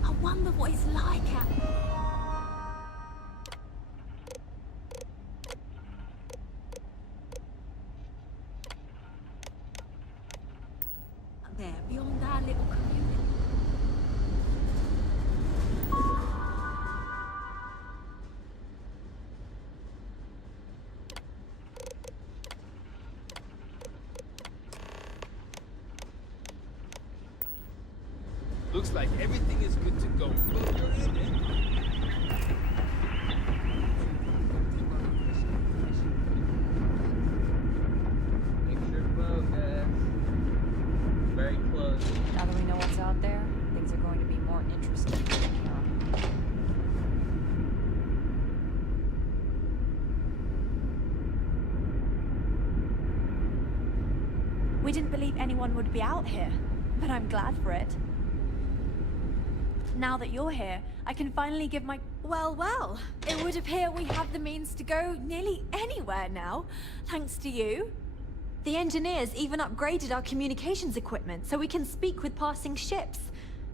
I wonder what it's like out there beyond our little community. Looks like everything is good to go. Well, you're in it. Make sure to vote, guys. Very close. Now that we know what's out there, things are going to be more interesting from here on. We didn't believe anyone would be out here, but I'm glad for it. Now that you're here, I can finally give my... Well, it would appear we have the means to go nearly anywhere now, thanks to you. The engineers even upgraded our communications equipment so we can speak with passing ships.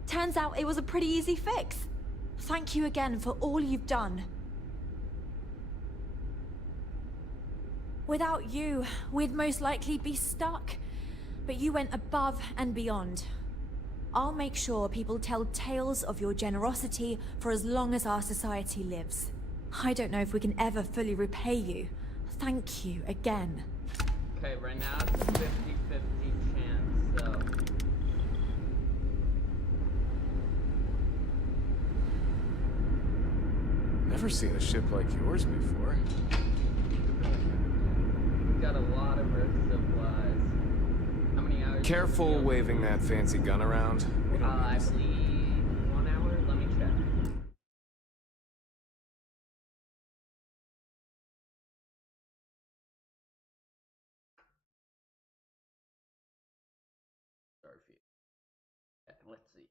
Turns out it was a pretty easy fix. Thank you again for all you've done. Without you, we'd most likely be stuck. But you went above and beyond. I'll make sure people tell tales of your generosity for as long as our society lives. I don't know if we can ever fully repay you. Thank you again. Okay, right now it's a 50-50 chance, so... Never seen a ship like yours before. We've got a lot of Earth supplies. How many hours? Careful waving that fancy gun around. I believe 1 hour? Let me check. Starfield. Okay, let's see.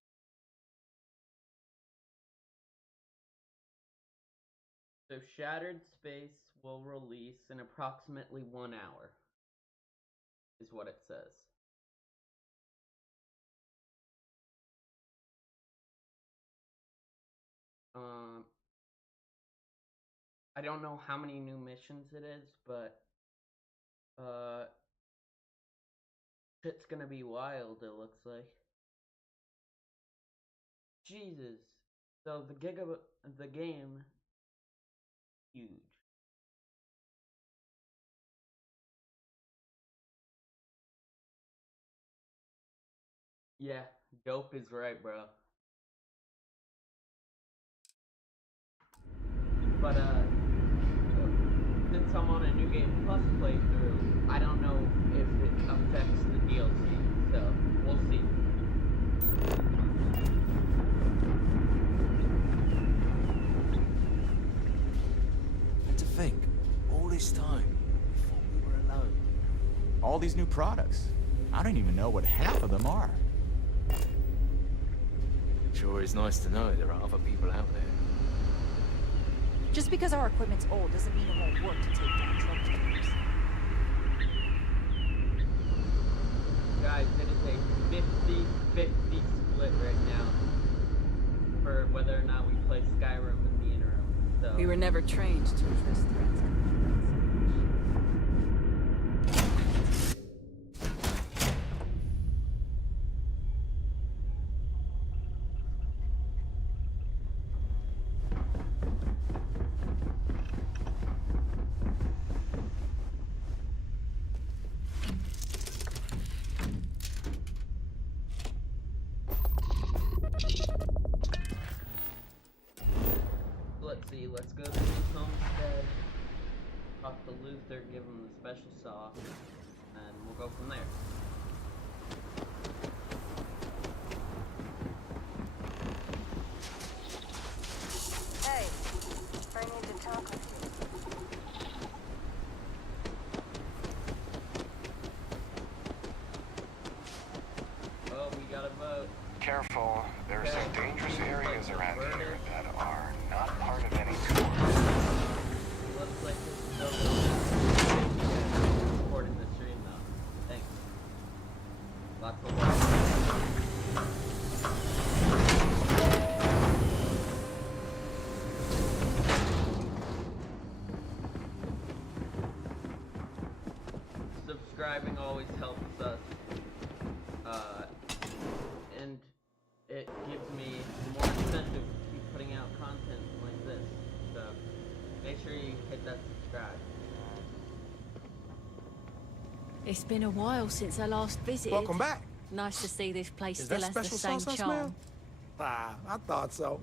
So Shattered Space will release in approximately 1 hour, is what it says. I don't know how many new missions it is, but shit's gonna be wild, it looks like. Jesus. So the game, huge. Yeah, dope is right, bro. But since I'm on a New Game Plus playthrough, I don't know if it affects the DLC, so we'll see. To think, all this time, we thought we were alone. All these new products. I don't even know what half of them are. Sure is nice to know there are other people out there. Just because our equipment's old doesn't mean it won't work to take down truck drivers. Guys, it is a 50-50 split right now for whether or not we play Skyrim in the interim. So We were never trained to resist threats. let's see, let's go to his homestead, talk to Luther, give him the special sauce, and we'll go from there. Hey, I need to talk with you. Oh, we got a vote. Careful, there are some dangerous areas around here that are not part of any tour. Looks like this is over. Recording the stream though. Thanks. Lots of love. Subscribing always helps us, and it gives me more incentive to keep putting out content like this. So make sure you hit that subscribe. It's been a while since I last visited. Welcome back. Nice to see this place Is still that has the special same sauce I charm. smell? Ah, I thought so.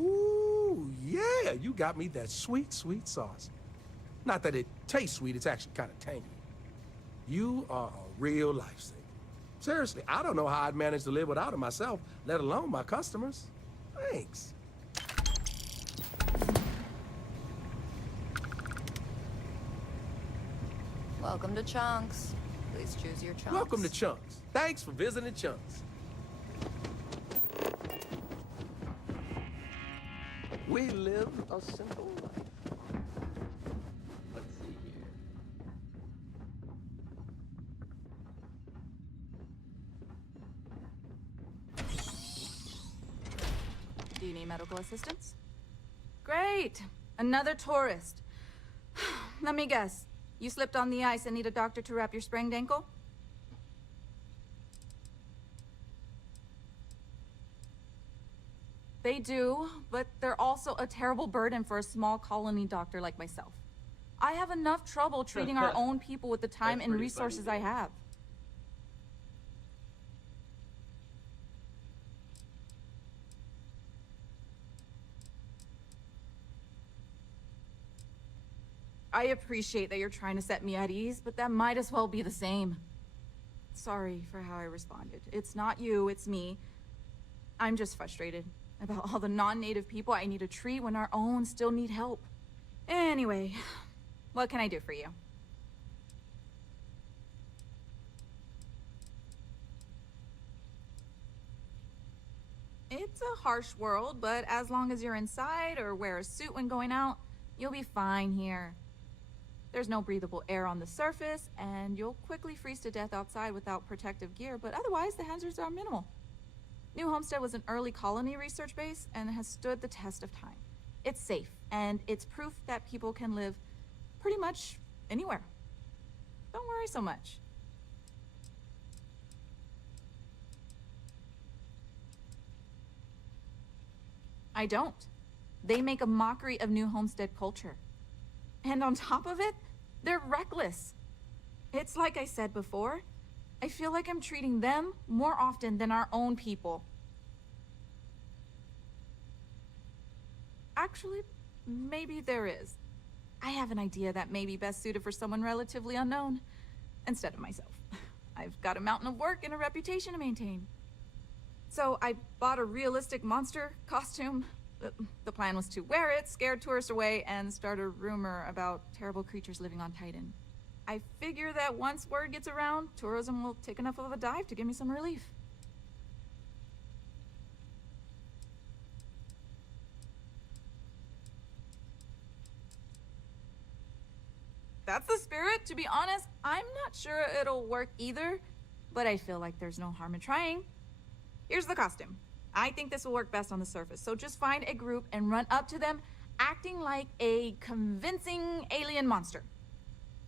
Ooh, yeah, you got me that sweet, sweet sauce. Not that it tastes sweet, it's actually kind of tangy. You are a real lifesaver. Seriously, I don't know how I'd manage to live without it myself, let alone my customers. Thanks. Welcome to Chunks. Please choose your Chunks. Welcome to Chunks. Thanks for visiting Chunks. We live a simple life. Let's see here. Do you need medical assistance? Great! Another tourist. Let me guess. You slipped on the ice and need a doctor to wrap your sprained ankle? They do, but they're also a terrible burden for a small colony doctor like myself. I have enough trouble treating our own people with the time and resources I have. I appreciate that you're trying to set me at ease, but that might as well be the same. Sorry for how I responded. It's not you, it's me. I'm just frustrated about all the non-native people I need to treat when our own still need help. Anyway, what can I do for you? It's a harsh world, but as long as you're inside or wear a suit when going out, you'll be fine here. There's no breathable air on the surface, and you'll quickly freeze to death outside without protective gear, but otherwise the hazards are minimal. New Homestead was an early colony research base and has stood the test of time. It's safe, and it's proof that people can live pretty much anywhere. Don't worry so much. I don't. They make a mockery of New Homestead culture. And on top of it, they're reckless. It's like I said before, I feel like I'm treating them more often than our own people. Actually, maybe there is. I have an idea that may be best suited for someone relatively unknown, instead of myself. I've got a mountain of work and a reputation to maintain. So I bought a realistic monster costume. The plan was to wear it, scare tourists away, and start a rumor about terrible creatures living on Titan. I figure that once word gets around, tourism will take enough of a dive to give me some relief. That's the spirit. To be honest, I'm not sure it'll work either, but I feel like there's no harm in trying. Here's the costume. I think this will work best on the surface, so just find a group and run up to them, acting like a convincing alien monster.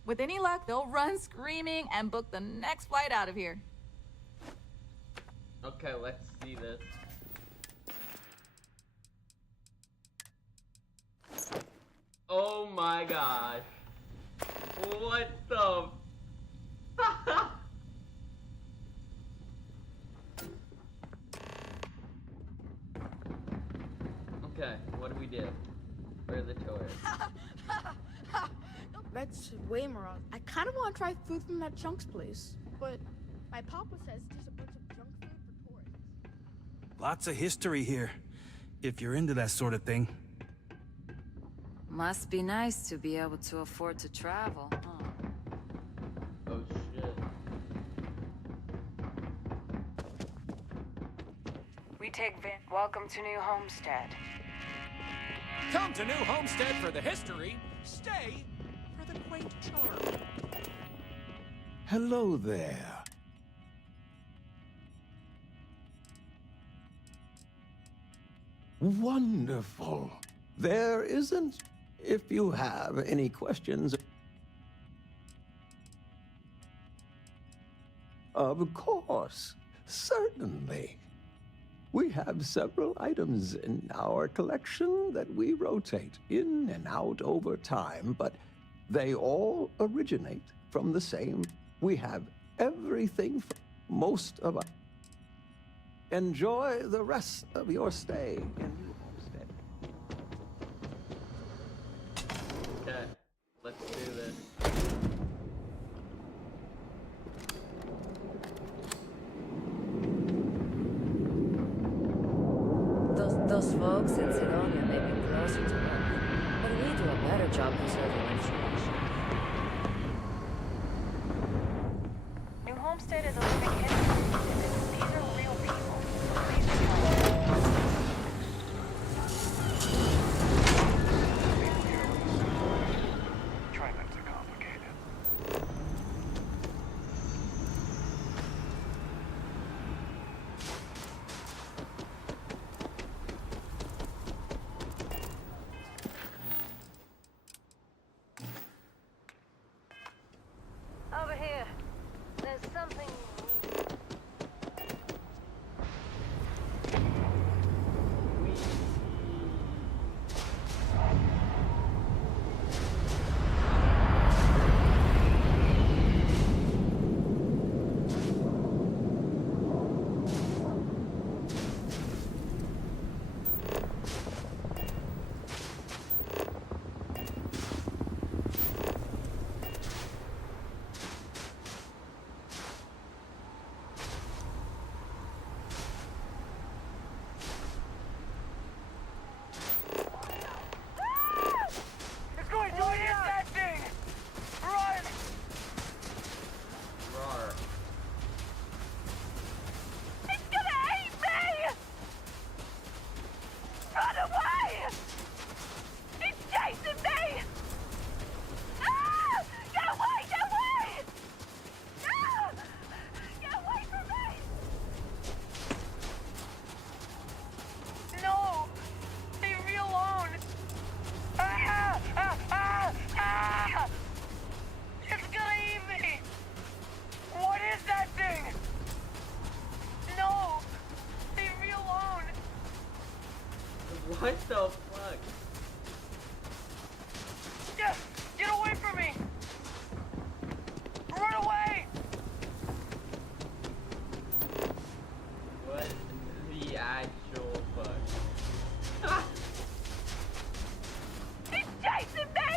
With any luck, they'll run screaming and book the next flight out of here. Okay, let's see this. Oh my gosh. What the... Okay, what do we do? Where are the tourists? That's way more. I kind of want to try food from that Chunks place, but my papa says there's a bunch of junk food for tourists. Lots of history here, if you're into that sort of thing. Must be nice to be able to afford to travel, huh? Oh shit. We take Vin. Welcome to New Homestead. Come to New Homestead for the history. Stay for the quaint charm. Hello there. Wonderful. There isn't, if you have any questions. Of course, certainly. We have several items in our collection that we rotate in and out over time, but they all originate from the same. We have everything from most of our... Enjoy the rest of your stay in New Homestead. Okay, let's do this. Those folks in Sidonia may be closer to Earth, but we do a better job preserving information. New Homestead is a living history. These are real people. Please return. Try not to complicate it. Over here. There's something. It's going to hit that thing! Run! Roar. It's gonna eat me! Run away! It's chasing me! Ah! Get away! Get away! Ah! Get away from me! No! Leave me alone! Ah! Ah! Ah! Ah! It's gonna eat me! What is that thing? No! Leave me alone! What the fuck? Get away from me! Run away! What the actual fuck? It's chasing me!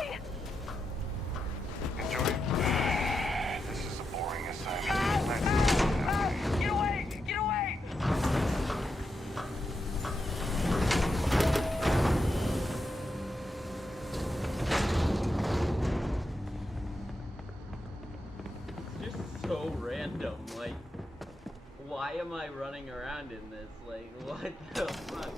Enjoy. This is a boring assignment. Get away! Get away! It's just so random. Like, why am I running around in this? Like, what the fuck?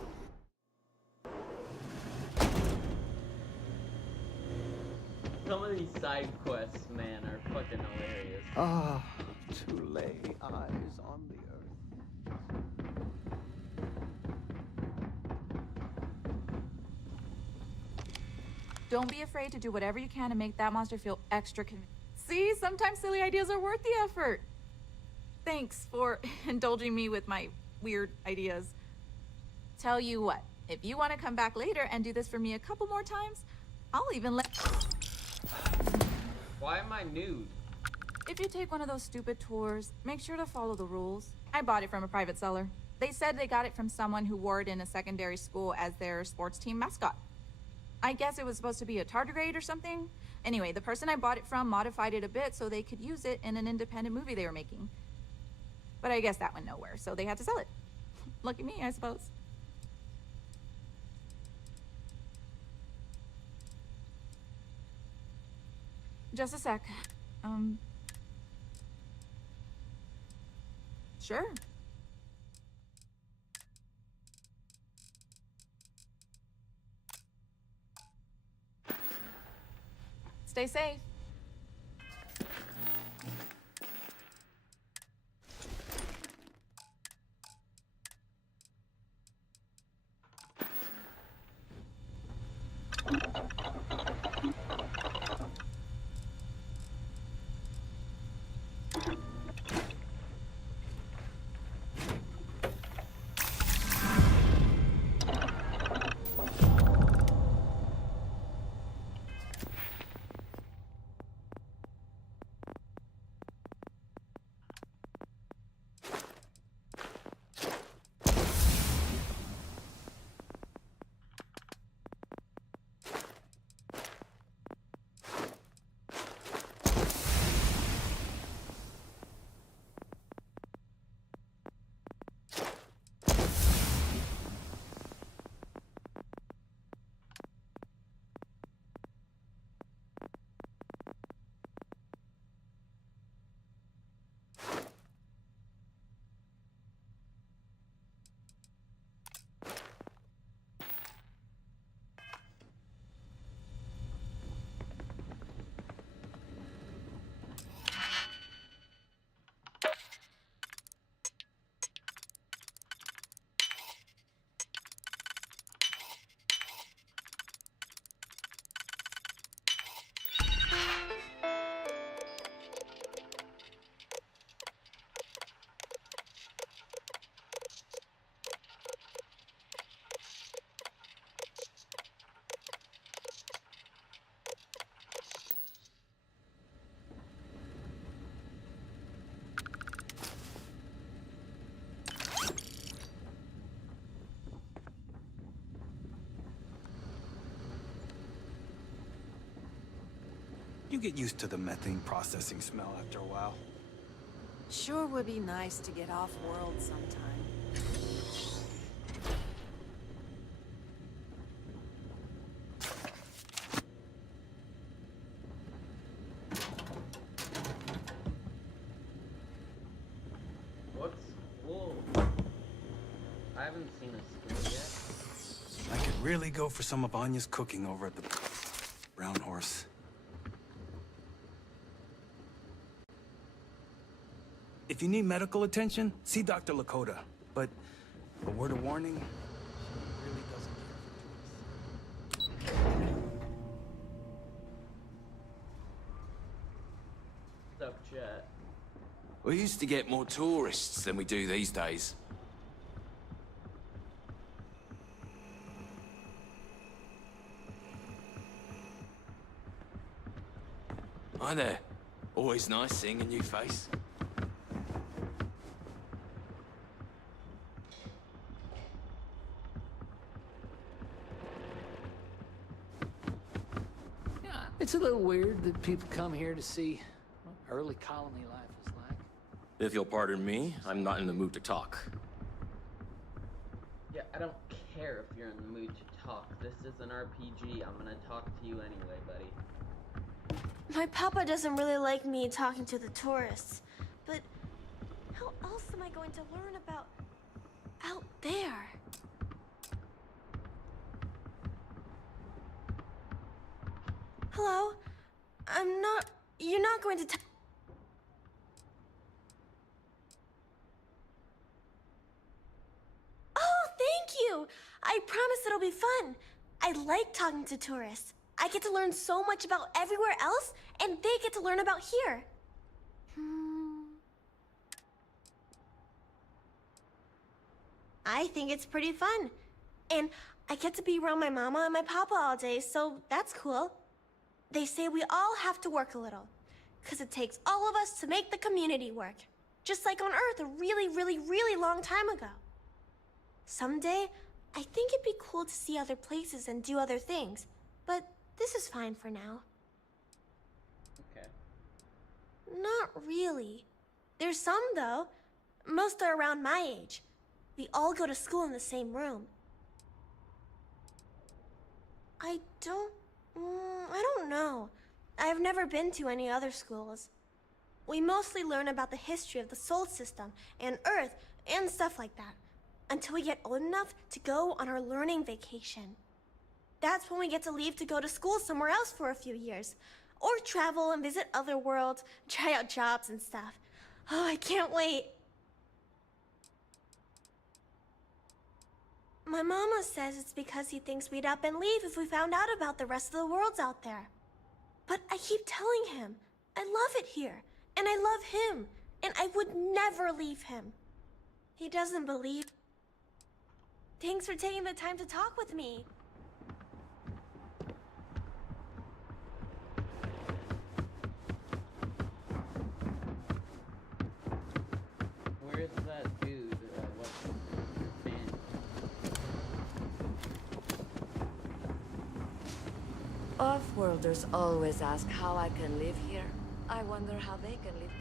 Some of these side quests, man, are fucking hilarious. Ah, to lay eyes on the earth. Don't be afraid to do whatever you can to make that monster feel extra convinced. See, sometimes silly ideas are worth the effort. Thanks for indulging me with my weird ideas. Tell you what, if you want to come back later and do this for me a couple more times, I'll even let... Why am I nude? If you take one of those stupid tours, make sure to follow the rules. I bought it from a private seller. They said they got it from someone who wore it in a secondary school as their sports team mascot. I guess it was supposed to be a tardigrade or something. Anyway, the person I bought it from modified it a bit so they could use it in an independent movie they were making. But I guess that went nowhere, so they had to sell it. Lucky me, I suppose. Just a sec. Sure. Stay safe. You get used to the methane processing smell after a while. Sure would be nice to get off-world sometime. What's school? I haven't seen a school yet. I could really go for some of Anya's cooking over at the Brown Horse. If you need medical attention, see Dr. Lakota. But a word of warning, she really doesn't care for tourists. Sup, chat? We used to get more tourists than we do these days. Hi there. Always nice seeing a new face. It's a little weird that people come here to see what early colony life was like. If you'll pardon me, I'm not in the mood to talk. Yeah, I don't care if you're in the mood to talk. This is an RPG. I'm gonna talk to you anyway, buddy. My papa doesn't really like me talking to the tourists, but how else am I going to learn about out there? Hello? You're not going to Oh, thank you! I promise it'll be fun. I like talking to tourists. I get to learn so much about everywhere else, and they get to learn about here. I think it's pretty fun. And I get to be around my mama and my papa all day, so that's cool. They say we all have to work a little, because it takes all of us to make the community work. Just like on Earth a really, really, really long time ago. Someday, I think it'd be cool to see other places and do other things, but this is fine for now. Okay. Not really. There's some, though. Most are around my age. We all go to school in the same room. I don't know. I've never been to any other schools. We mostly learn about the history of the Sol system and Earth and stuff like that, until we get old enough to go on our learning vacation. That's when we get to leave to go to school somewhere else for a few years, or travel and visit other worlds, try out jobs and stuff. Oh, I can't wait. My mama says it's because he thinks we'd up and leave if we found out about the rest of the worlds out there. But I keep telling him, I love it here, and I love him, and I would never leave him. He doesn't believe. Thanks for taking the time to talk with me. Where is that dude? What's his name? Off-worlders always ask how I can live here. I wonder how they can live.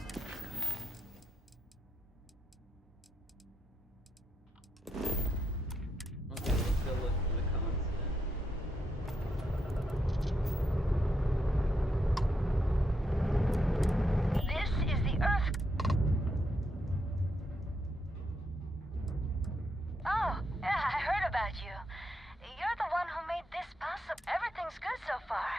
Okay, let's go look for the constant. This is the Earth. Oh, yeah, I heard about you. You're the one who made this possible. Everything's good so far.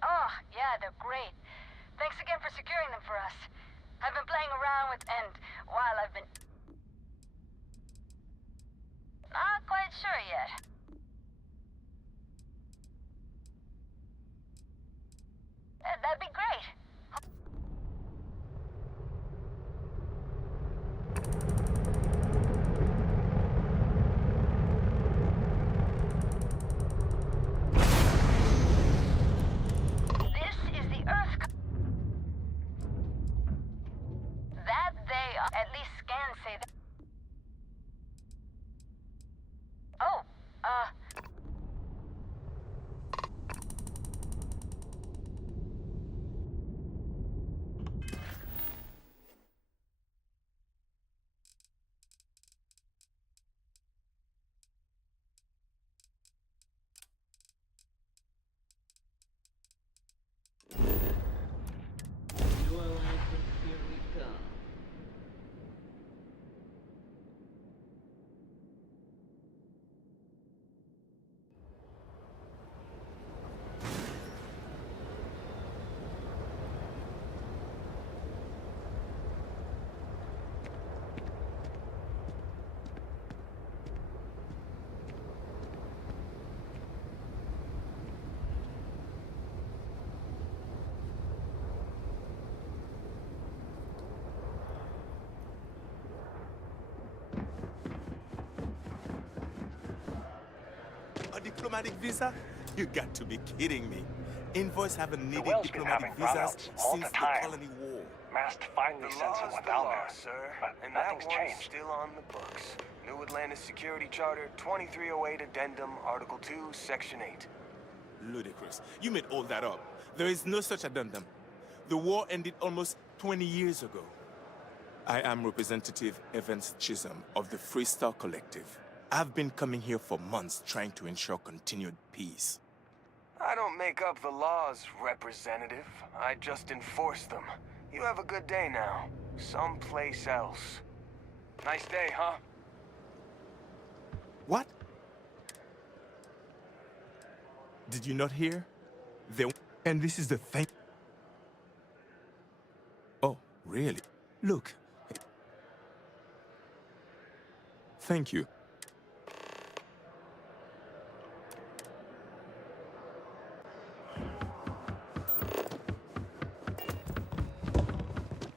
Oh, yeah, they're great. Thanks again for securing them for us. I've been playing around with, and while I've been... Not quite sure yet. That'd be great. This is the Earth. That they at least scans diplomatic visa? You got to be kidding me. Invoice haven't needed Well's been diplomatic having visas brownouts all since the the time. colony war. Mast finally sent someone down there, sir. but And nothing's that one's changed. still on the books. New Atlantis Security Charter 2308 Addendum, Article 2, Section 8. Ludicrous. You made all that up. There is no such addendum. The war ended almost 20 years ago. I am Representative Evans Chisholm of the Freestar Collective. I've been coming here for months trying to ensure continued peace. I don't make up the laws, Representative. I just enforce them. You have a good day now. Someplace else. Nice day, huh? What? Did you not hear? And this is the thing. Oh, really? Look. Thank you.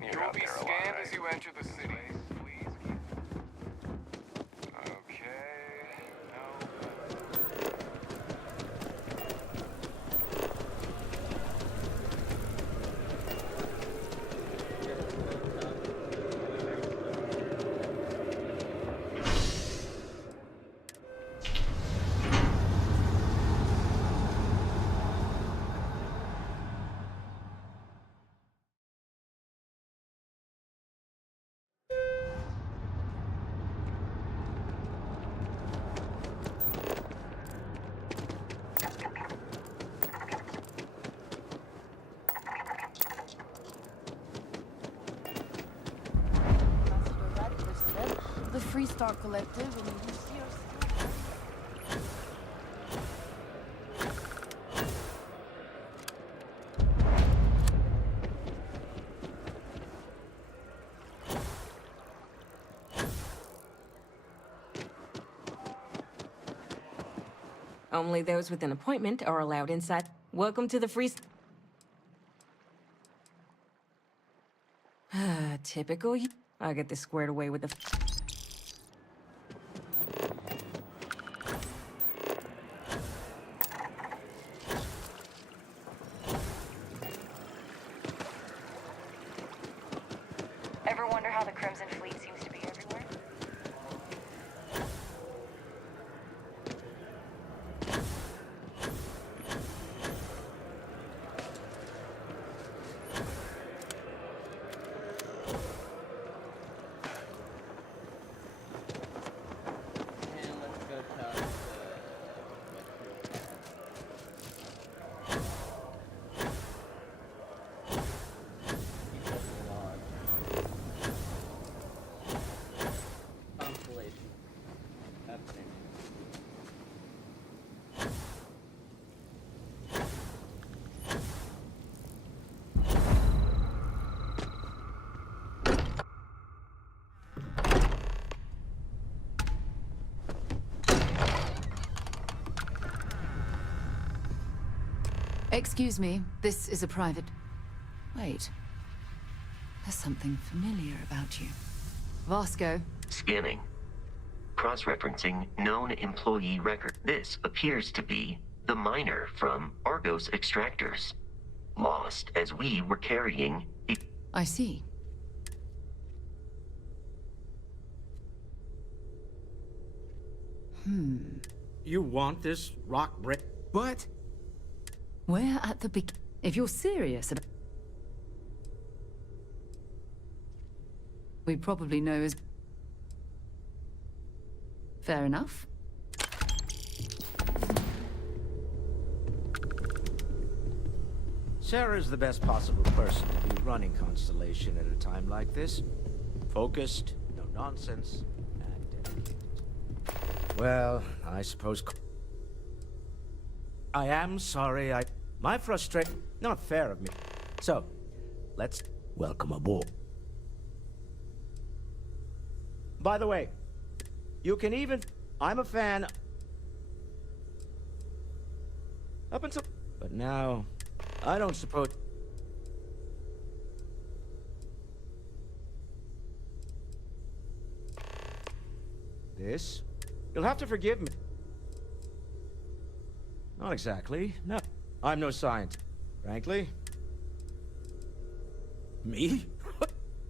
You'll be scanned as you enter the city. Please. Okay. No. The Freestar Collective and the UCR. Only those with an appointment are allowed inside. Welcome to the Typical. I'll get this squared away with the... Ever wonder how the Crimson Fleet seems to be everywhere? And let's go talk to Constellation. That's it. Excuse me, this is a private... Wait. There's something familiar about you. Vasco. Scanning. Cross-referencing known employee record. This appears to be the miner from Argos Extractors. Lost as we were carrying a... I see. You want this rock brick? What? We're at the big... If you're serious about... We probably know as... Fair enough. Sarah's the best possible person to be running Constellation at a time like this. Focused, no nonsense, and dedicated. Well, I suppose... I am sorry, My frustration... Not fair of me. So, let's welcome aboard. By the way, you can even... I'm a fan... Up until... But now... I don't suppose... This? You'll have to forgive me. Not exactly. No. I'm no scientist, frankly. Me?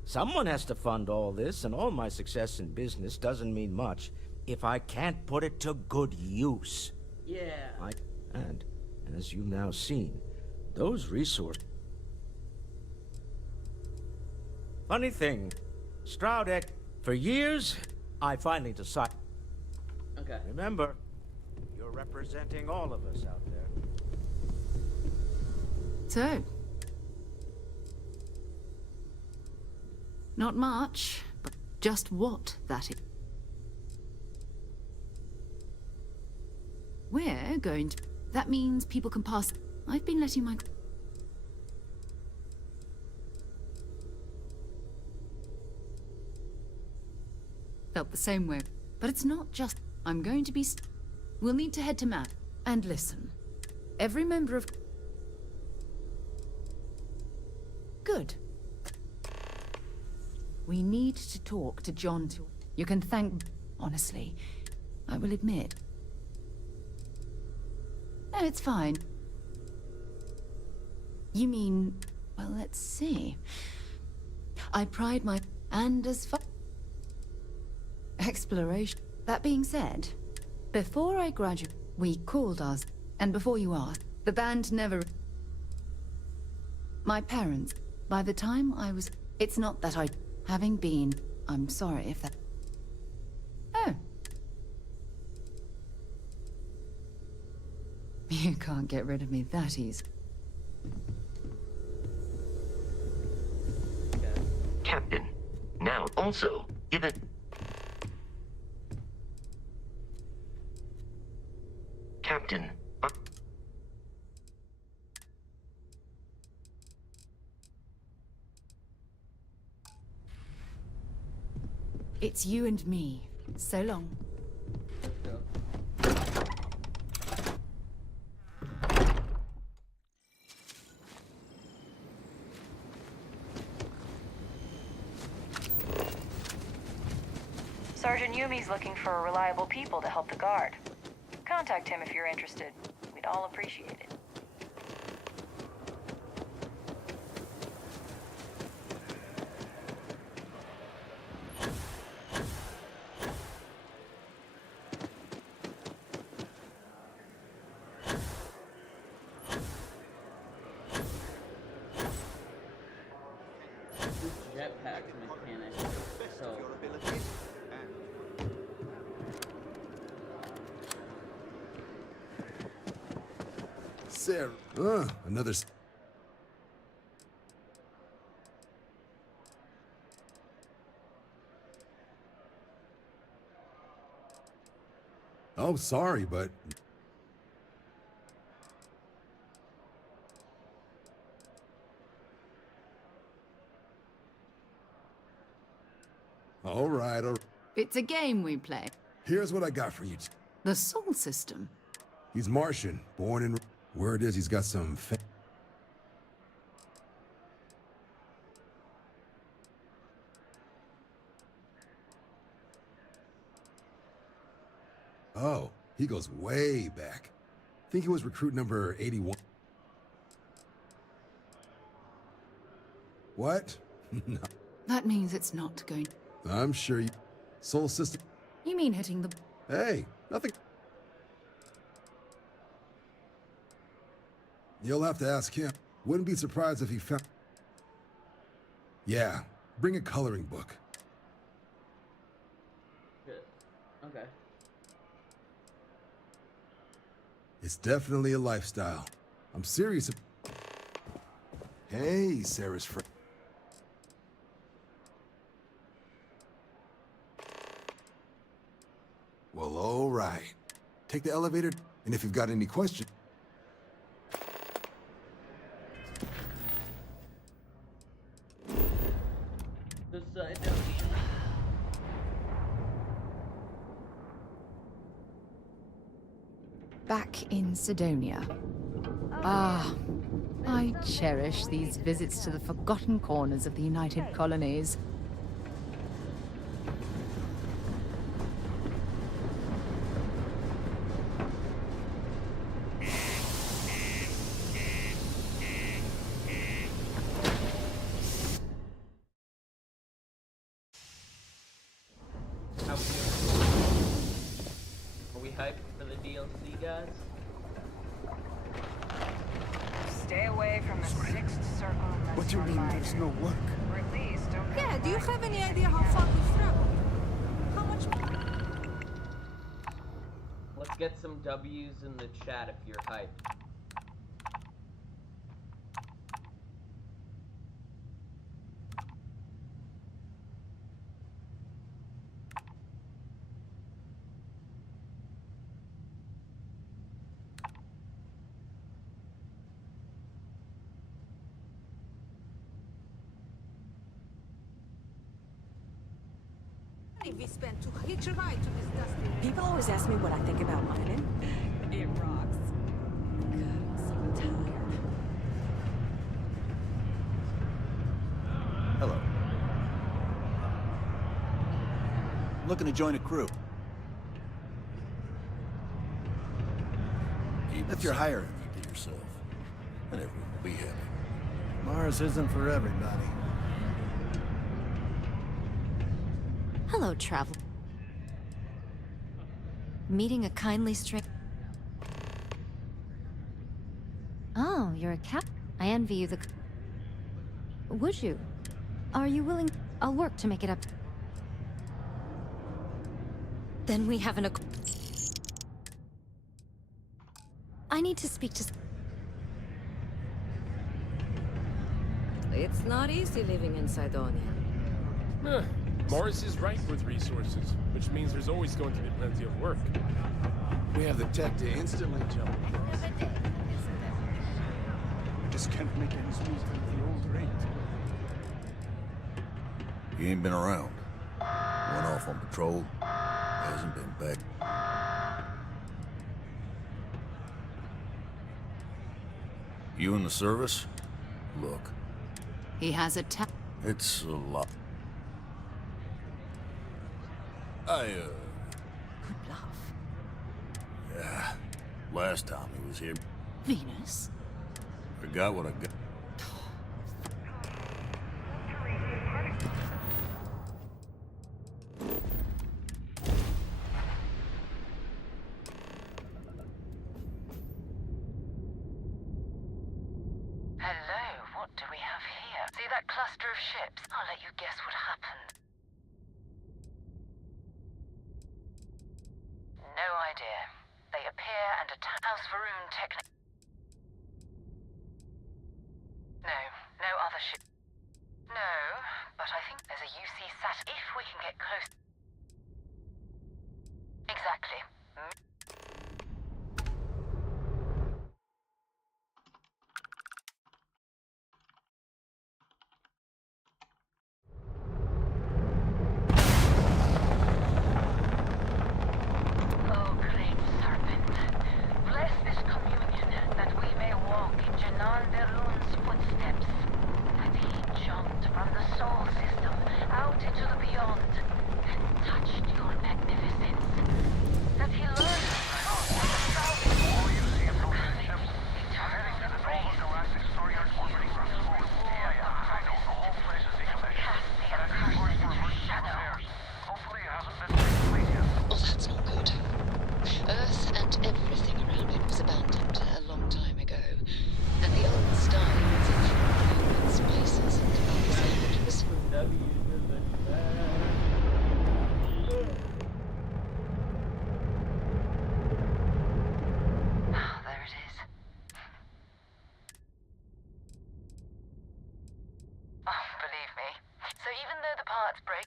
Someone has to fund all this, and all my success in business doesn't mean much if I can't put it to good use. Yeah. And as you've now seen, those resources... Funny thing, Stroudek, for years, I finally decided... Okay. Remember, you're representing all of us out there. So, not much, but just what that is. We're going to... That means people can pass... I've been letting my... Felt the same way. But it's not just... I'm going to be... We'll need to head to Matt. And listen. Every member of... Good. We need to talk to John too. You can thank... Honestly, I will admit. No, it's fine. You mean... Well, let's see. I pride my... And as far... Exploration. That being said, before I graduated, we called us. And before you asked, the band never... My parents, by the time I was... It's not that I... Having been... I'm sorry if that... Oh. You can't get rid of me that easy. Captain, now also, given... Captain, It's you and me. So long. Sergeant Yumi's looking for reliable people to help the guard. Contact him if you're interested. We'd all appreciate it. Jetpack mechanic. So Sarah. Another... Oh, sorry, but... All right. It's a game we play. Here's what I got for you. The Sol system. He's Martian, born in... Word is he's got some... Oh, he goes way back. Think he was recruit number 81. What? No. That means it's not going... I'm sure you... Sol system... You mean hitting the... Hey, nothing... You'll have to ask him. Wouldn't be surprised if he found... Yeah, bring a coloring book. Good. Okay. It's definitely a lifestyle. I'm serious. Hey, Sarah's friend. Well, all right. Take the elevator, and if you've got any questions... Back in Sidonia. Ah, I cherish these visits to the forgotten corners of the United Colonies. guys? Stay away from the sixth circle unless What do you you're mean minor. there's no work? Or at least don't Yeah, do you have any idea how far we've traveled? How much? Let's get some W's in the chat if you're hyped. We spent to hitch a ride to this dusty. People always ask me what I think about mining. It rocks. God, I'm so tired. Hello. Looking to join a crew. If you're hiring, keep to yourself, and everyone will be happy. Mars isn't for everybody. Hello, traveler. Meeting a kindly stranger. Oh, you're a cap. I envy you the. Would you? Are you willing? I'll work to make it up. Then we have an. I need to speak to. It's not easy living in Cydonia. Mars is ripe with resources, which means there's always going to be plenty of work. We have the tech to instantly jump. Just can't make ends meet with the old rate. He ain't been around. Went off on patrol. Hasn't been back. You in the service? Look. He has a It's a lot. Good bluff. Yeah. Last time he was here. Venus? Forgot what I got. Hello, what do we have here? See that cluster of ships? I'll let you guess what happened. No idea. They appear and attack House Varun Technic. No other ship. No, but I think there's a UC sat if we can get close. Exactly. Oh, great serpent, bless this communion that we may walk in Janan Derun's footsteps, that he jumped from the soul system out into the beyond and touched your magnificence, that he learned the truth of the salvation. All you see is from the ships. Eternal embrace. I know the whole place is decommissioned. Cast the accursed into shadow. Hopefully it hasn't been taken yet. Oh, that's not good. Earth and everything around it was abandoned a long time ago. And the old starlings and human spices and other was... There it is. Oh, believe me. So even though the parts break...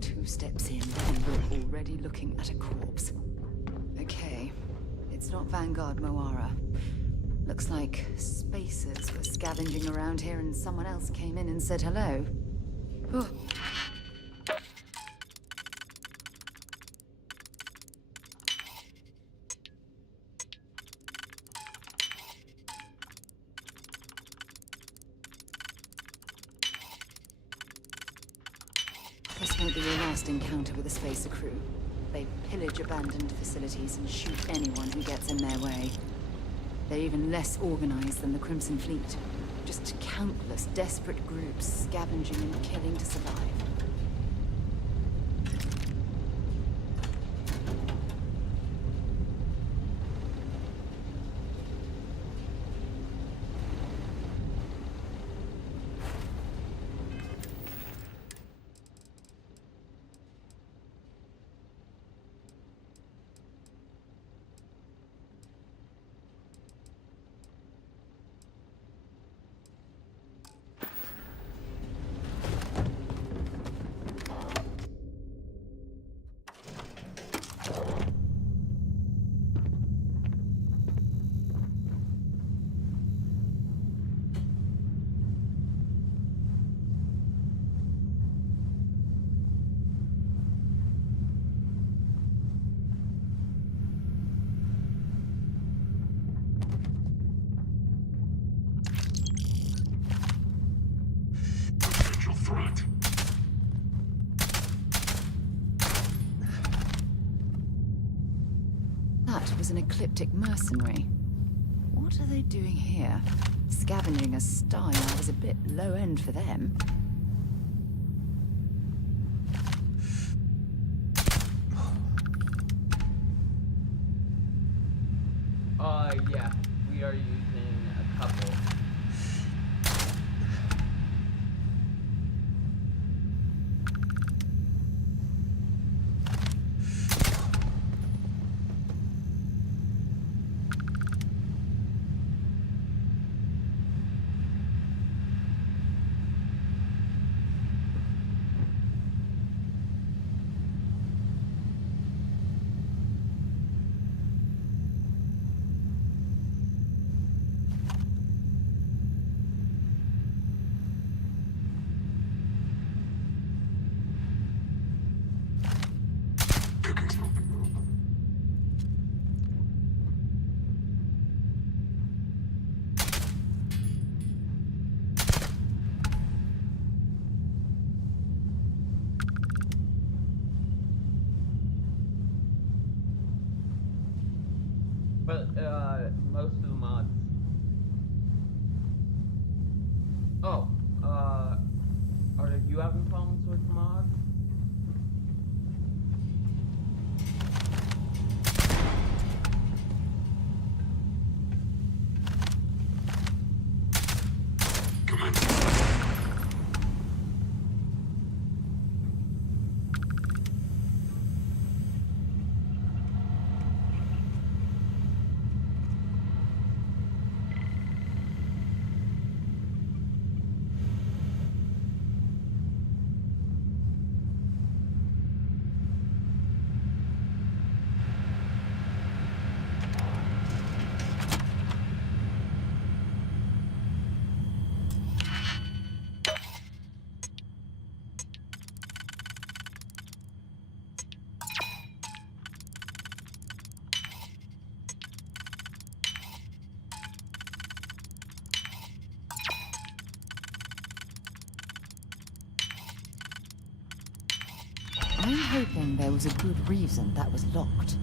Two steps in, and we're already looking at a corpse. Okay, it's not Vanguard Moara. Looks like spacers were scavenging around here and someone else came in and said hello. Oh. won't be your last encounter with a spacer crew. They pillage abandoned facilities and shoot anyone who gets in their way. They're even less organized than the Crimson Fleet. Just countless desperate groups scavenging and killing to survive. That was an ecliptic mercenary. What are they doing here? Scavenging a star yard is a bit low end for them. Yeah, we are using a couple. But, most of the mods... Oh, are you having problems with mods? I'm hoping there was a good reason that was locked.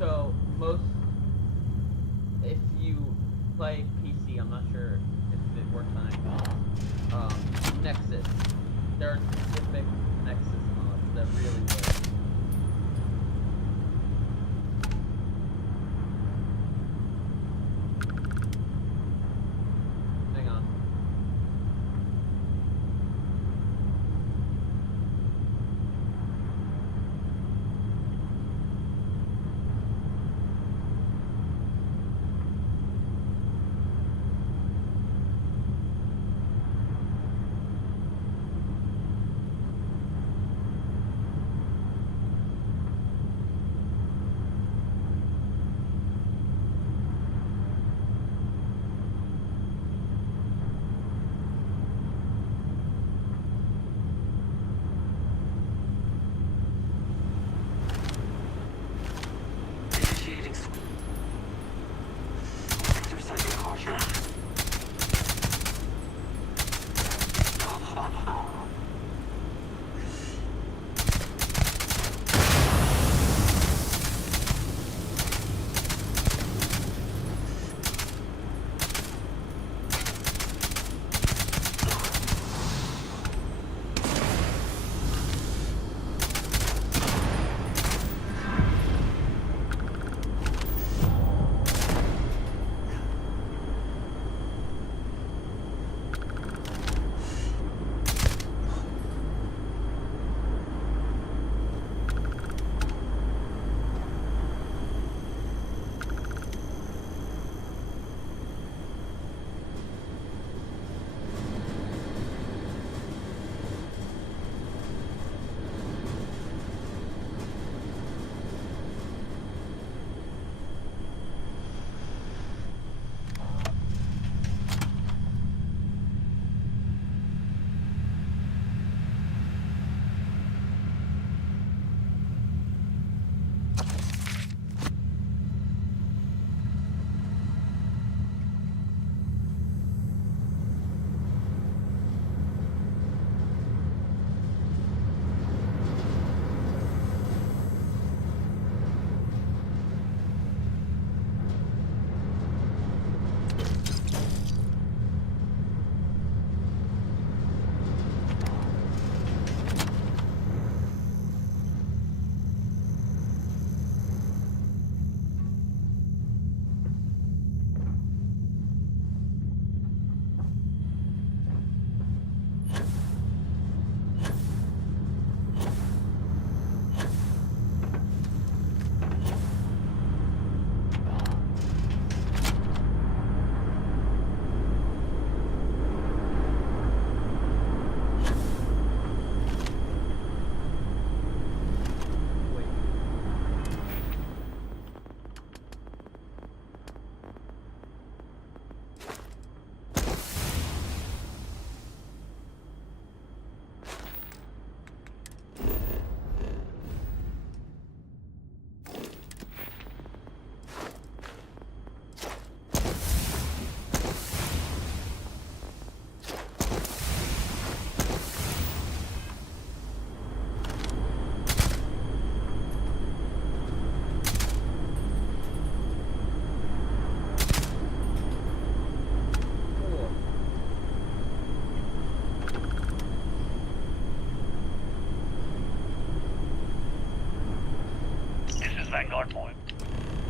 So, if you play PC, I'm not sure if it works on Xbox, Nexus. There are specific Nexus mods that really work. Hang on.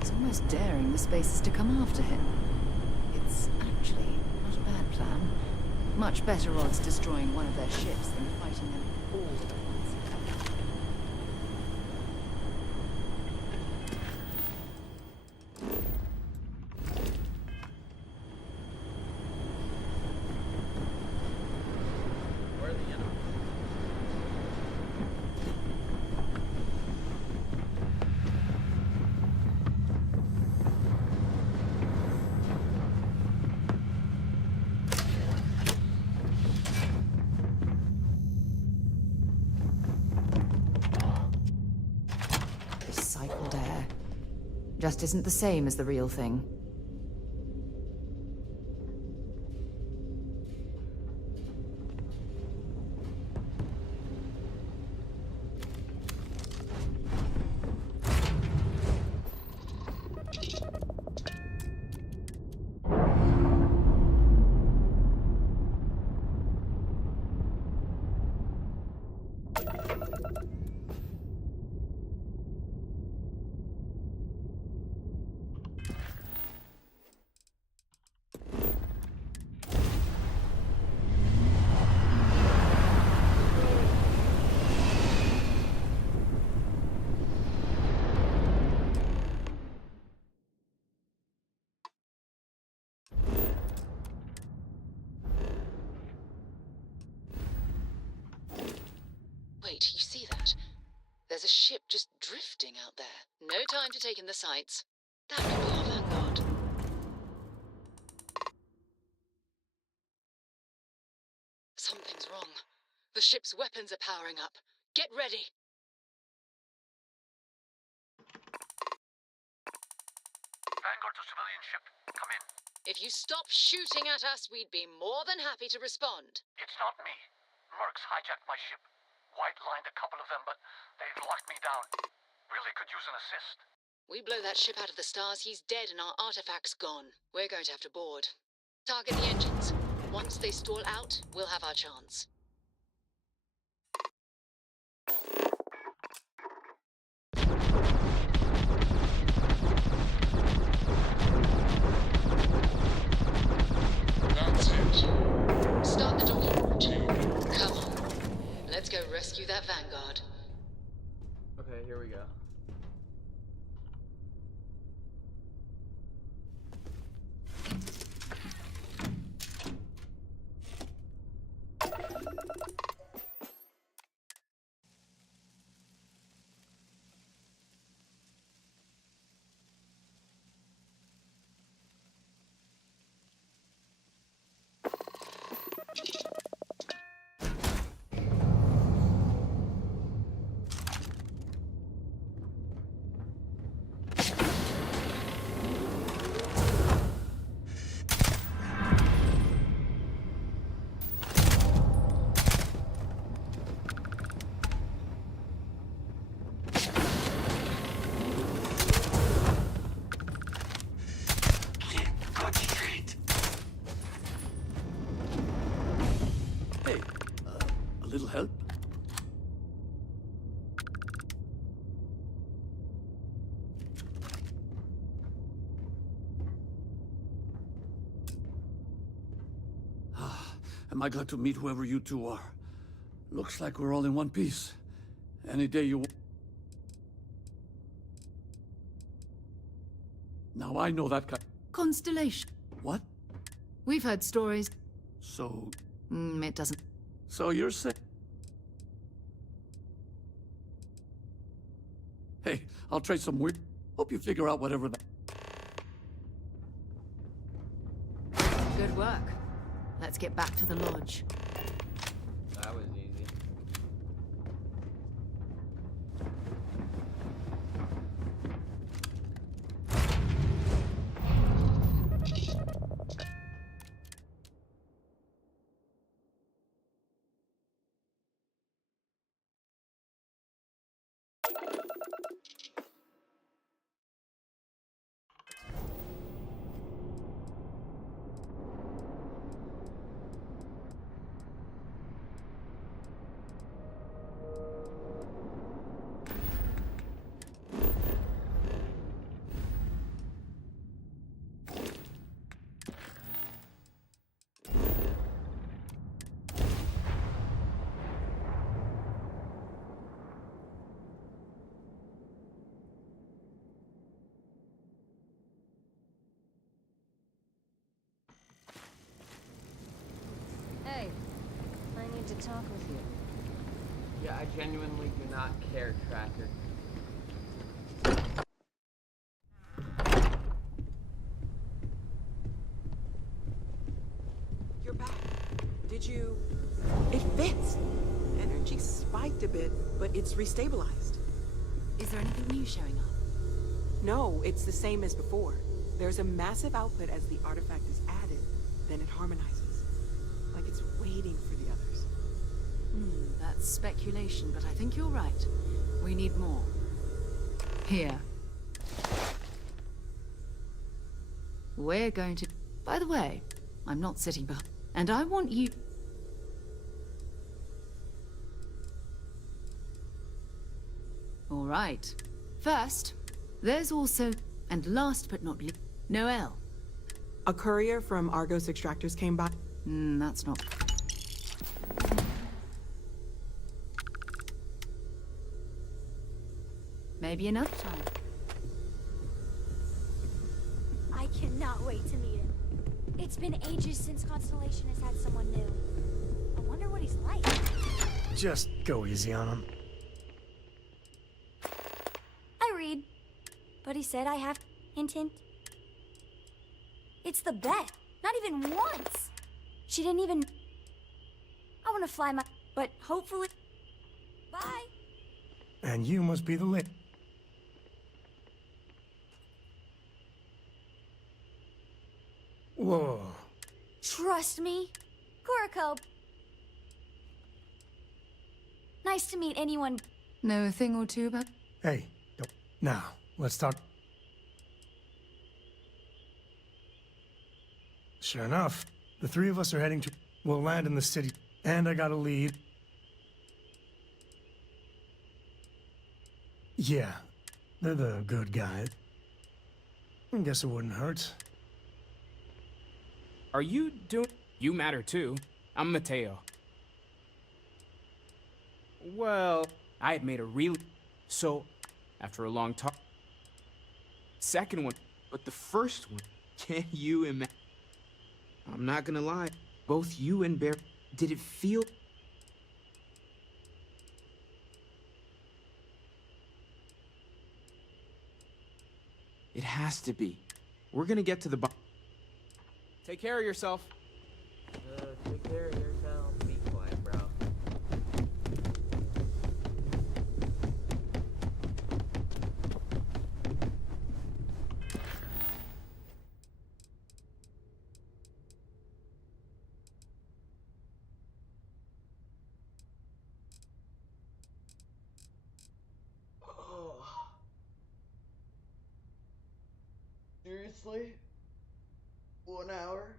He's almost daring the Spacers to come after him. It's actually not a bad plan. Much better odds destroying one of their ships than fighting them all at once. Where are the enemies? Recycled air. Just isn't the same as the real thing. Wait, you see that? There's a ship just drifting out there. No time to take in the sights. That could be our vanguard. Something's wrong. The ship's weapons are powering up. Get ready! Vanguard to civilian ship. Come in. If you stop shooting at us, we'd be more than happy to respond. It's not me. Mercs hijacked my ship. White-lined a couple of them, but they've locked me down. Really could use an assist. We blow that ship out of the stars, he's dead and our artifact's gone. We're going to have to board. Target the engines. Once they stall out, we'll have our chance. That's it. Start the docking route. Come on. Let's go rescue that Vanguard. Okay, here we go. Hey, a little help? Am I glad to meet whoever you two are. Looks like we're all in one piece. Any day you... Now I know that Constellation. What? We've heard stories. So... It doesn't... So you're saying... Hey, I'll trade some weird... Hope you figure out whatever that... Good work. Let's get back to the lodge. That was easy. to talk with you. Yeah, I genuinely do not care, Tracker. You're back. Did you... It fits. Energy spiked a bit, but it's restabilized. Is there anything new showing up? No, it's the same as before. There's a massive output as the artifact is added, then it harmonizes. Like it's waiting for the others. That's speculation, but I think you're right. We need more. Here. We're going to... By the way, I'm not sitting behind... And I want you... All right. First, there's also... And last but not least, Noel. A courier from Argos Extractors came by. That's not... Maybe another time. I cannot wait to meet him. It's been ages since Constellation has had someone new. I wonder what he's like. Just go easy on him. I read. But he said I have... Hint, hint. It's the bet. Not even once. She didn't even... I want to fly my... But hopefully... Bye. And you must be the lit. Whoa. Trust me. Kuriko. Nice to meet anyone. Know a thing or two about... Hey, don't. Now, let's talk. Sure enough, the three of us are heading to... We'll land in the city, and I got a lead. Yeah, they're the good guys. I guess it wouldn't hurt. Are you doing... You matter too. I'm Mateo. Well, I had made a really... So, after a long talk... Second one, but the first one, can you imagine? I'm not gonna lie, both you and Bear... Did it feel... It has to be. We're gonna get to the... Take care of yourself. Take care of yourself. Be quiet, bro. Oh. Seriously? 1 hour?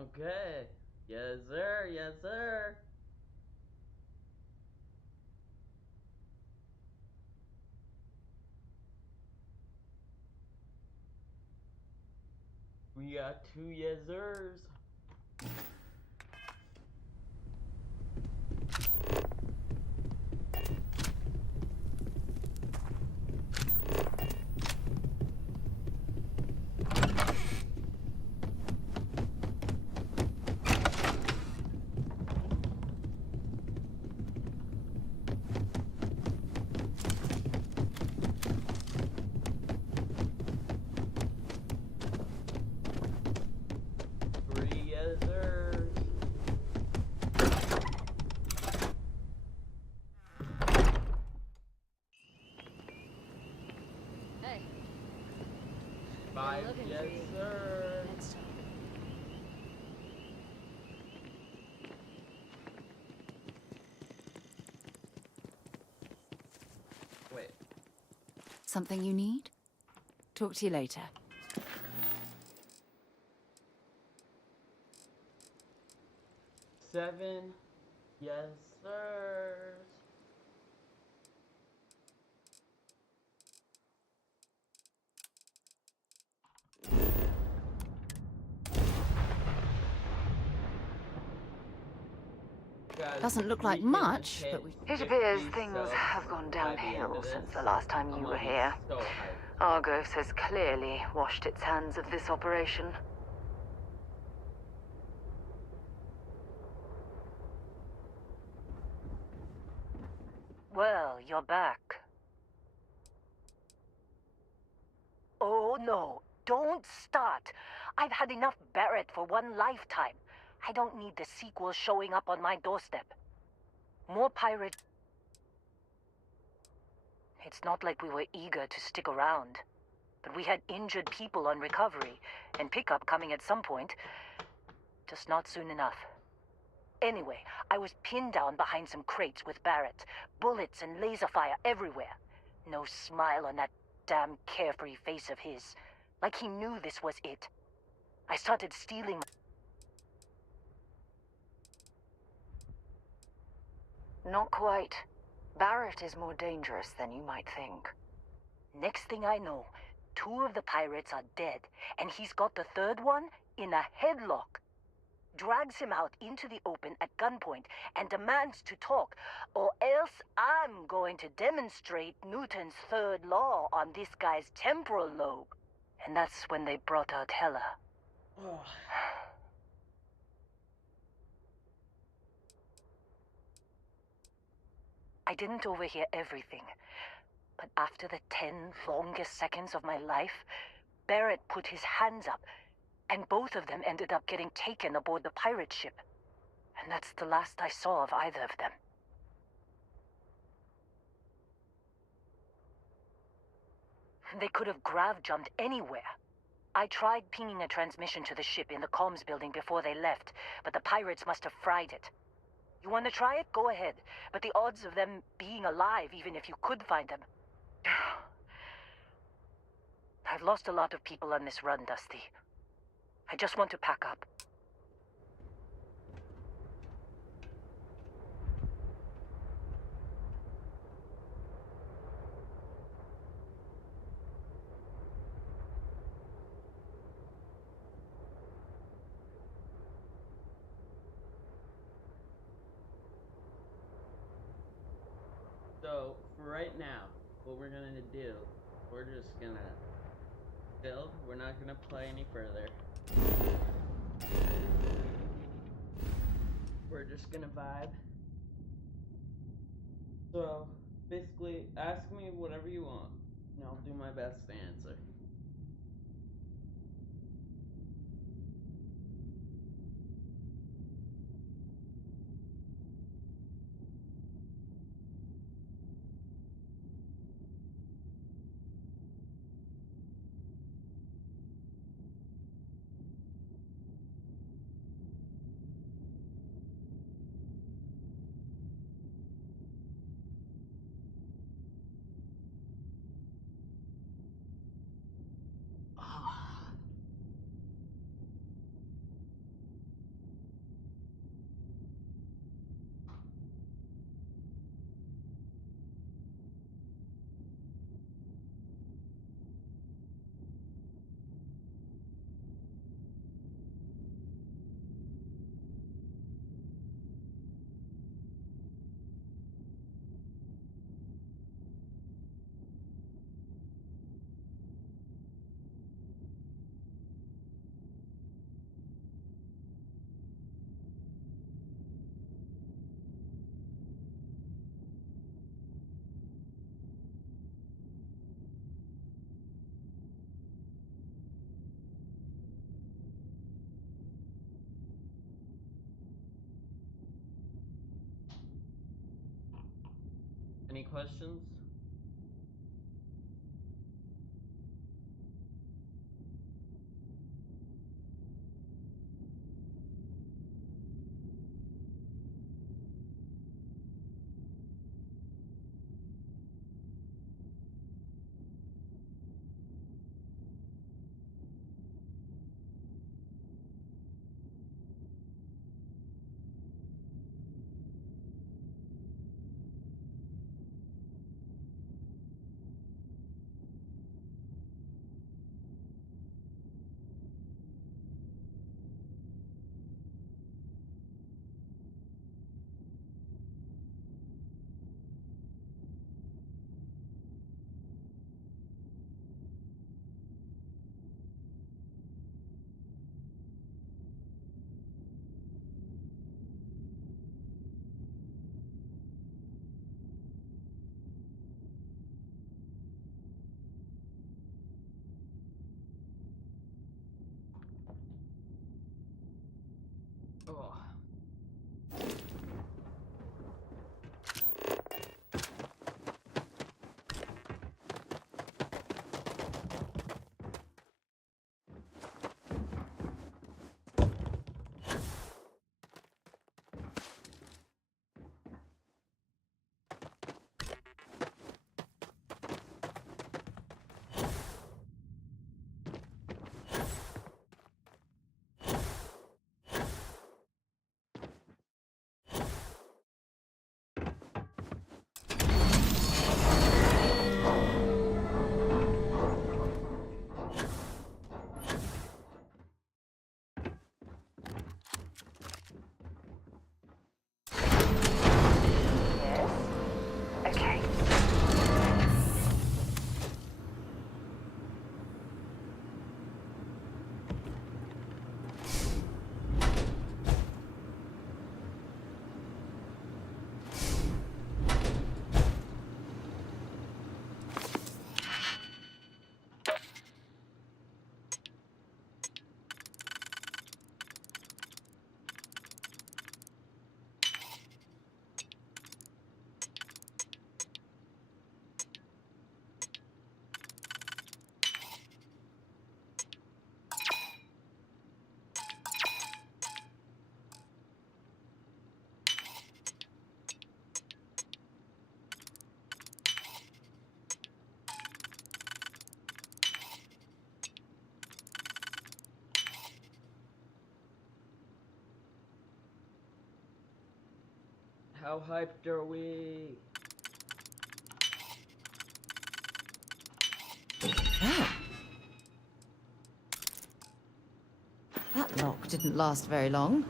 Okay. Yes, sir. Yes, sir. We got 2 yes, sirs. Hey. 5 looking yes, for you. sir. Next time. Wait. Something you need? Talk to you later. 7 yes, sirs. Guys, Doesn't look we like can much, hit but we... It appears 50 things subs have gone by the end downhill of since this. the last time you I'm were gonna be here. so hyped. Argos has clearly washed its hands of this operation. Well, you're back. Oh no, don't start. I've had enough Barrett for one lifetime. I don't need the sequel showing up on my doorstep. More pirate... It's not like we were eager to stick around. But we had injured people on recovery, and pickup coming at some point. Just not soon enough. Anyway, I was pinned down behind some crates with Barrett. Bullets and laser fire everywhere. No smile on that damn carefree face of his. Like he knew this was it. I started stealing... Not quite. Barrett is more dangerous than you might think. Next thing I know, 2 of the pirates are dead, and he's got the 3rd one in a headlock. Drags him out into the open at gunpoint and demands to talk, or else I'm going to demonstrate Newton's 3rd law on this guy's temporal lobe. And that's when they brought out Hela. I didn't overhear everything, but after the 10 longest seconds of my life, Barrett put his hands up, and both of them ended up getting taken aboard the pirate ship. And that's the last I saw of either of them. They could have grav-jumped anywhere. I tried pinging a transmission to the ship in the comms building before they left, but the pirates must have fried it. You want to try it? Go ahead. But the odds of them being alive, even if you could find them... I've lost a lot of people on this run, Dusty. I just want to pack up. So, for right now, what we're gonna do, we're just gonna build. We're not gonna play any further. We're just gonna vibe. So, basically, ask me whatever you want, and I'll do my best to answer. questions? Oh. Okay. How hyped are we? Wow. That lock didn't last very long.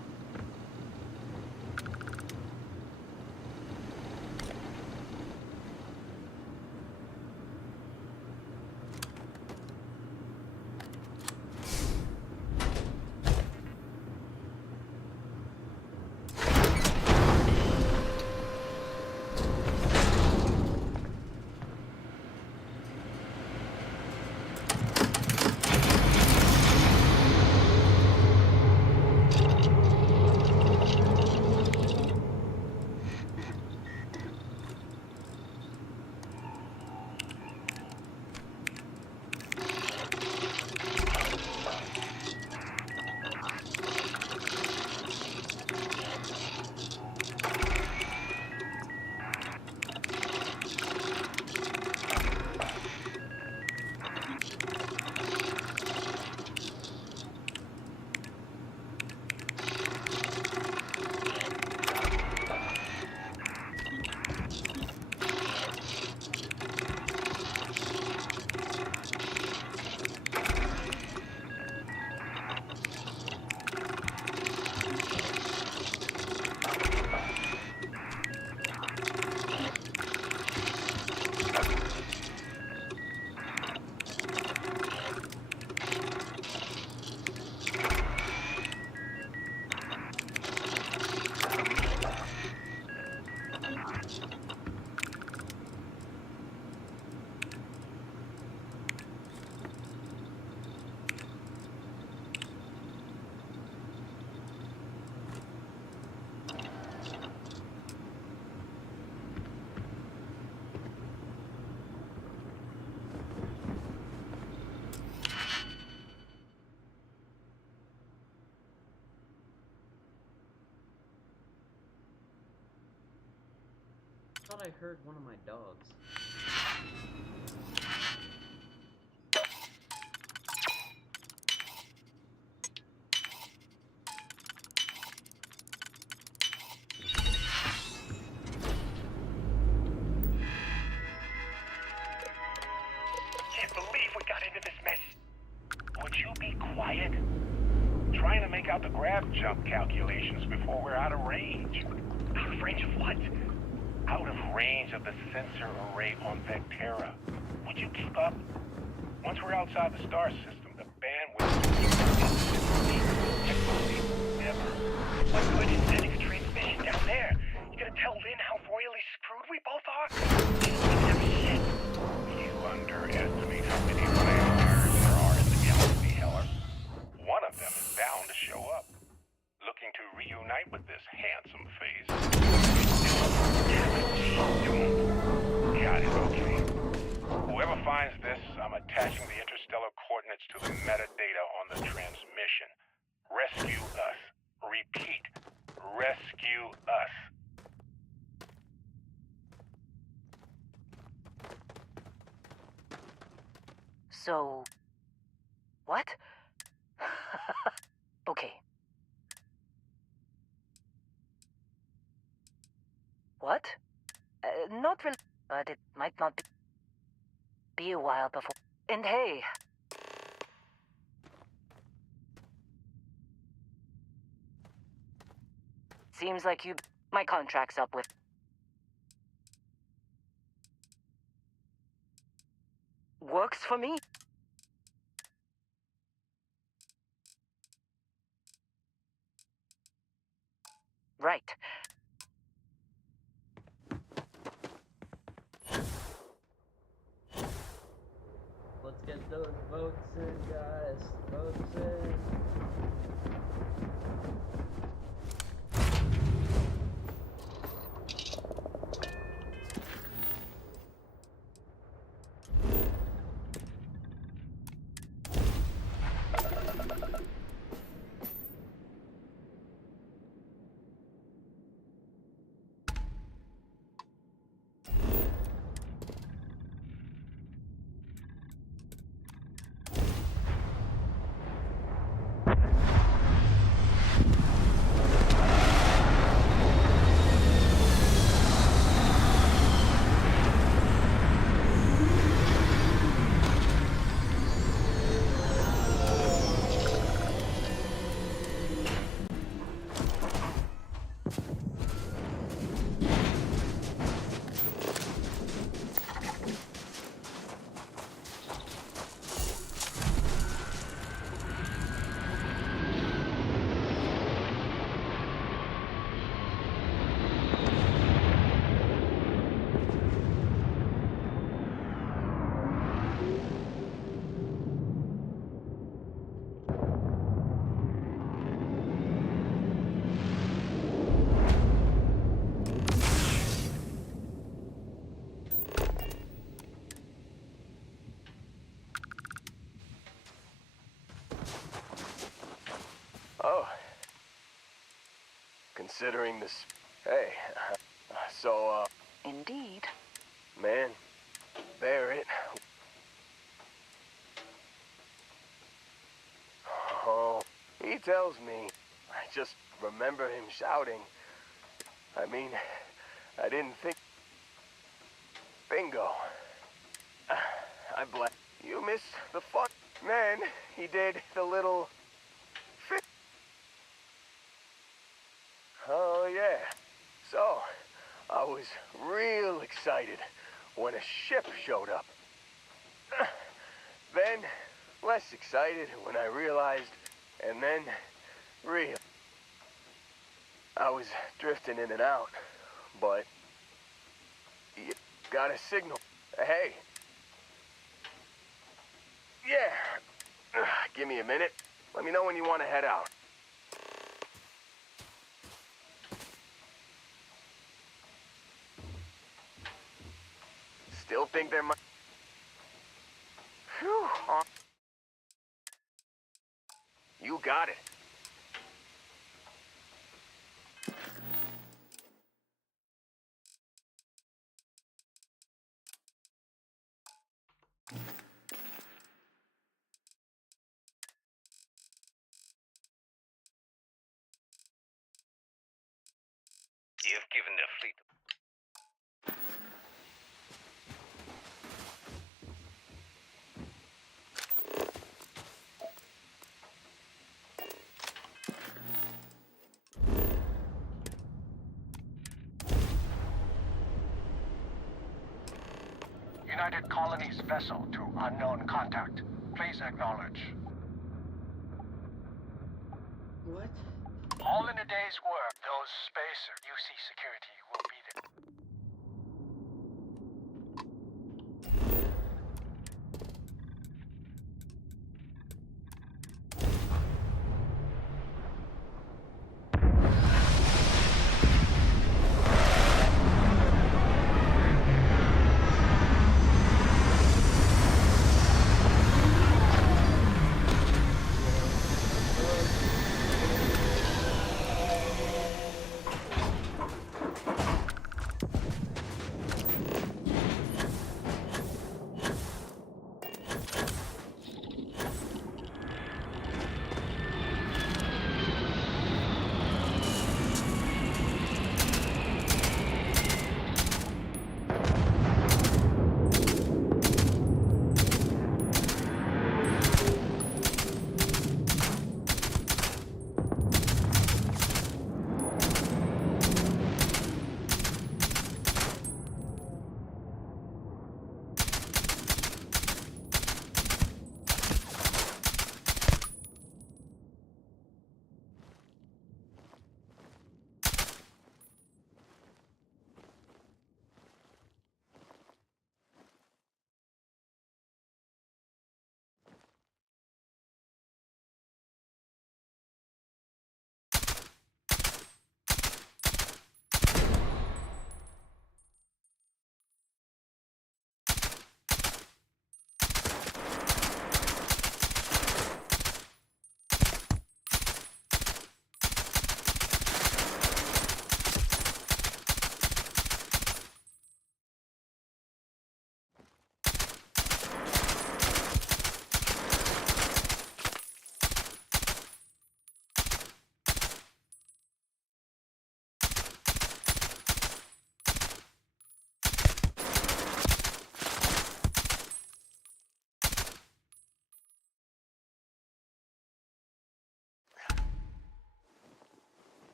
thought I heard one of my dogs. Can't believe we got into this mess. Would you be quiet? Trying to make out the grav jump calculations before we're out of range. Out of range of what? Out of range of the sensor array on Vectera. Would you keep up? Once we're outside the star system, the bandwidth never. What good is sending a transmission down there? You gonna tell Lynn how royally screwed we both are? You underestimate how many players there are in the galaxy, Heller. One of them is bound to show up, looking to reunite with this handsome face. Got it, okay. Whoever finds this, I'm attaching the interstellar coordinates to the metadata on the transmission. Rescue us. Repeat. Rescue us. So... what? Okay. What? Not really, but it might not be a while before. And hey... seems like my contract's up with... works for me. Right. Let's get those votes in, guys. Votes in. Oh. Considering this... Hey, so, Indeed. man, bear it. Oh, he tells me. I just remember him shouting. I mean, I didn't think... Bingo. I blame... You missed the fun. Man, he did the little... Oh, yeah. So, I was real excited when a ship showed up. Then, less excited when I realized, and then, real. I was drifting in and out, but... You got a signal. Hey. Yeah. Give me a minute. Let me know when you want to head out. Still think there might... Phew. You got it. given their fleet. United Colonies vessel to unknown contact. Please acknowledge. What? All in a day's work. Those spacer UC security will be there.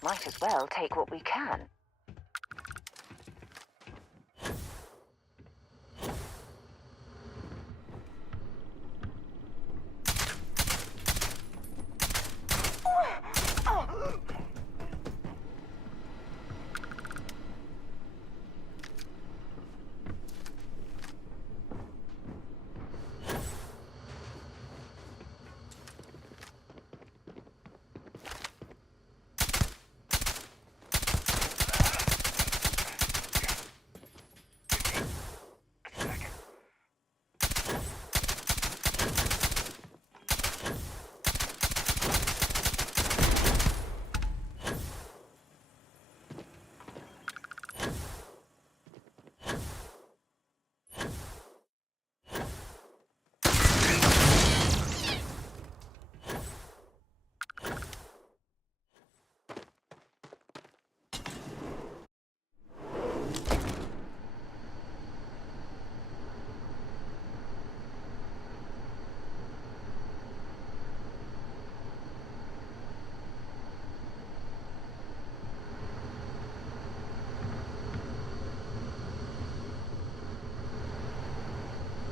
Might as well take what we can.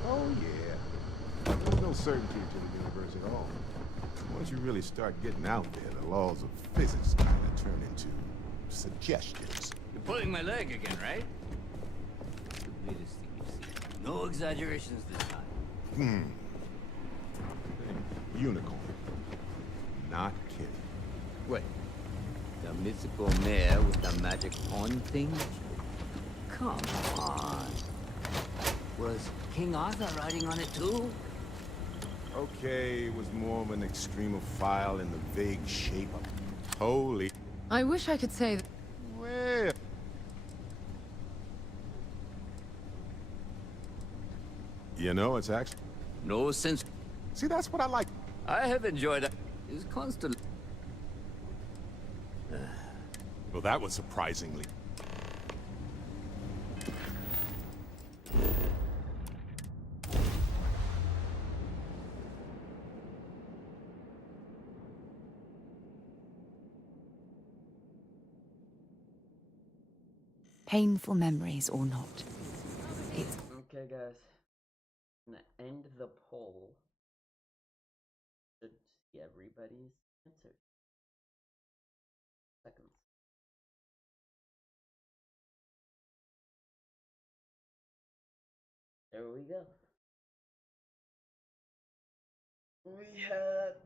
Oh, yeah. There's no certainty to the universe at all. Once you really start getting out there, the laws of physics kind of turn into suggestions. You're pulling my leg again, right? The weirdest thing you've seen. No exaggerations this time. Hey, unicorn. Not kidding. Wait. The mythical mare with the magic horn thing? Come on. Was King Arthur riding on it too? Okay, it was more of an extremophile in the vague shape of... Holy... I wish I could say that. Well... You know, it's actually... No sense. See, that's what I like. I have enjoyed it. Is constant. Well, that was surprisingly... Painful memories or not. It's Okay, guys. I'm gonna end the poll. Should see everybody's answer. Seconds. There we go. We had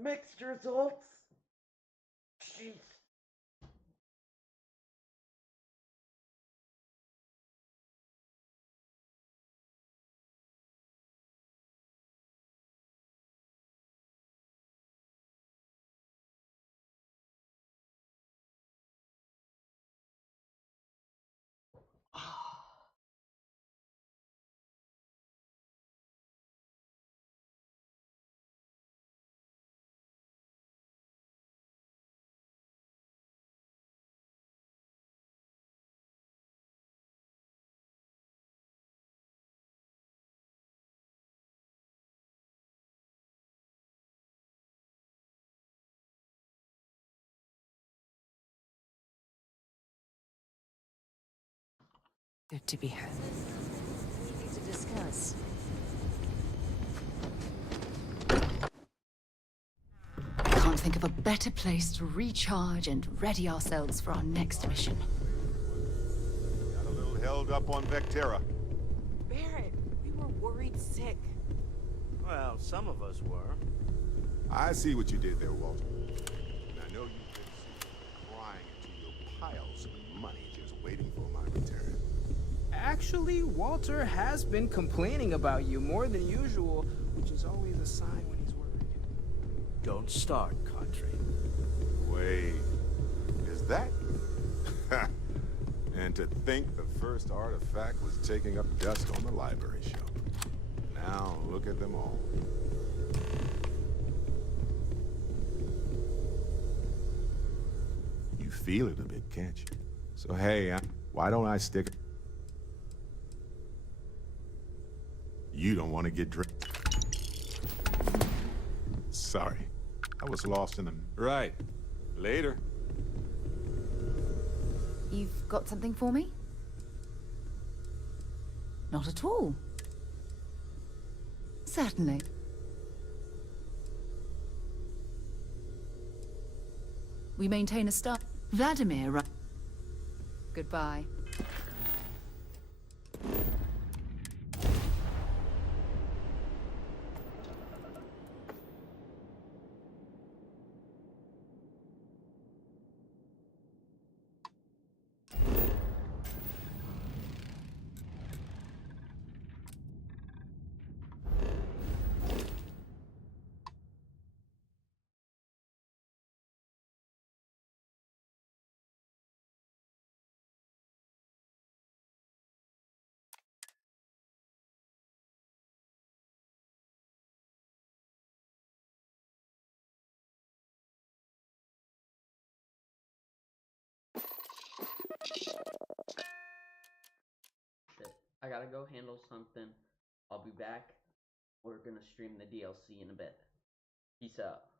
mixed results. Jeez. good to be home. Easy to discuss. Can't think of a better place to recharge and ready ourselves for our next mission. Got a little held up on Vectera. Barrett, we were worried sick. Well, some of us were. I see what you did there, Walter. And I know you've been crying into your piles of money just waiting for my return. Actually, Walter has been complaining about you more than usual, which is always a sign when he's worried. Don't start, Country. Wait, is that? And to think the first artifact was taking up dust on the library shelf. Now look at them all. You feel it a bit, can't you? So hey, why don't I stick... You don't want to get dripped. Sorry. I was lost in the... Right. Later. You've got something for me? Not at all. Certainly. We maintain a star. Vladimir, right? Goodbye. Shit. I gotta go handle something. I'll be back. We're gonna stream the DLC in a bit. Peace out.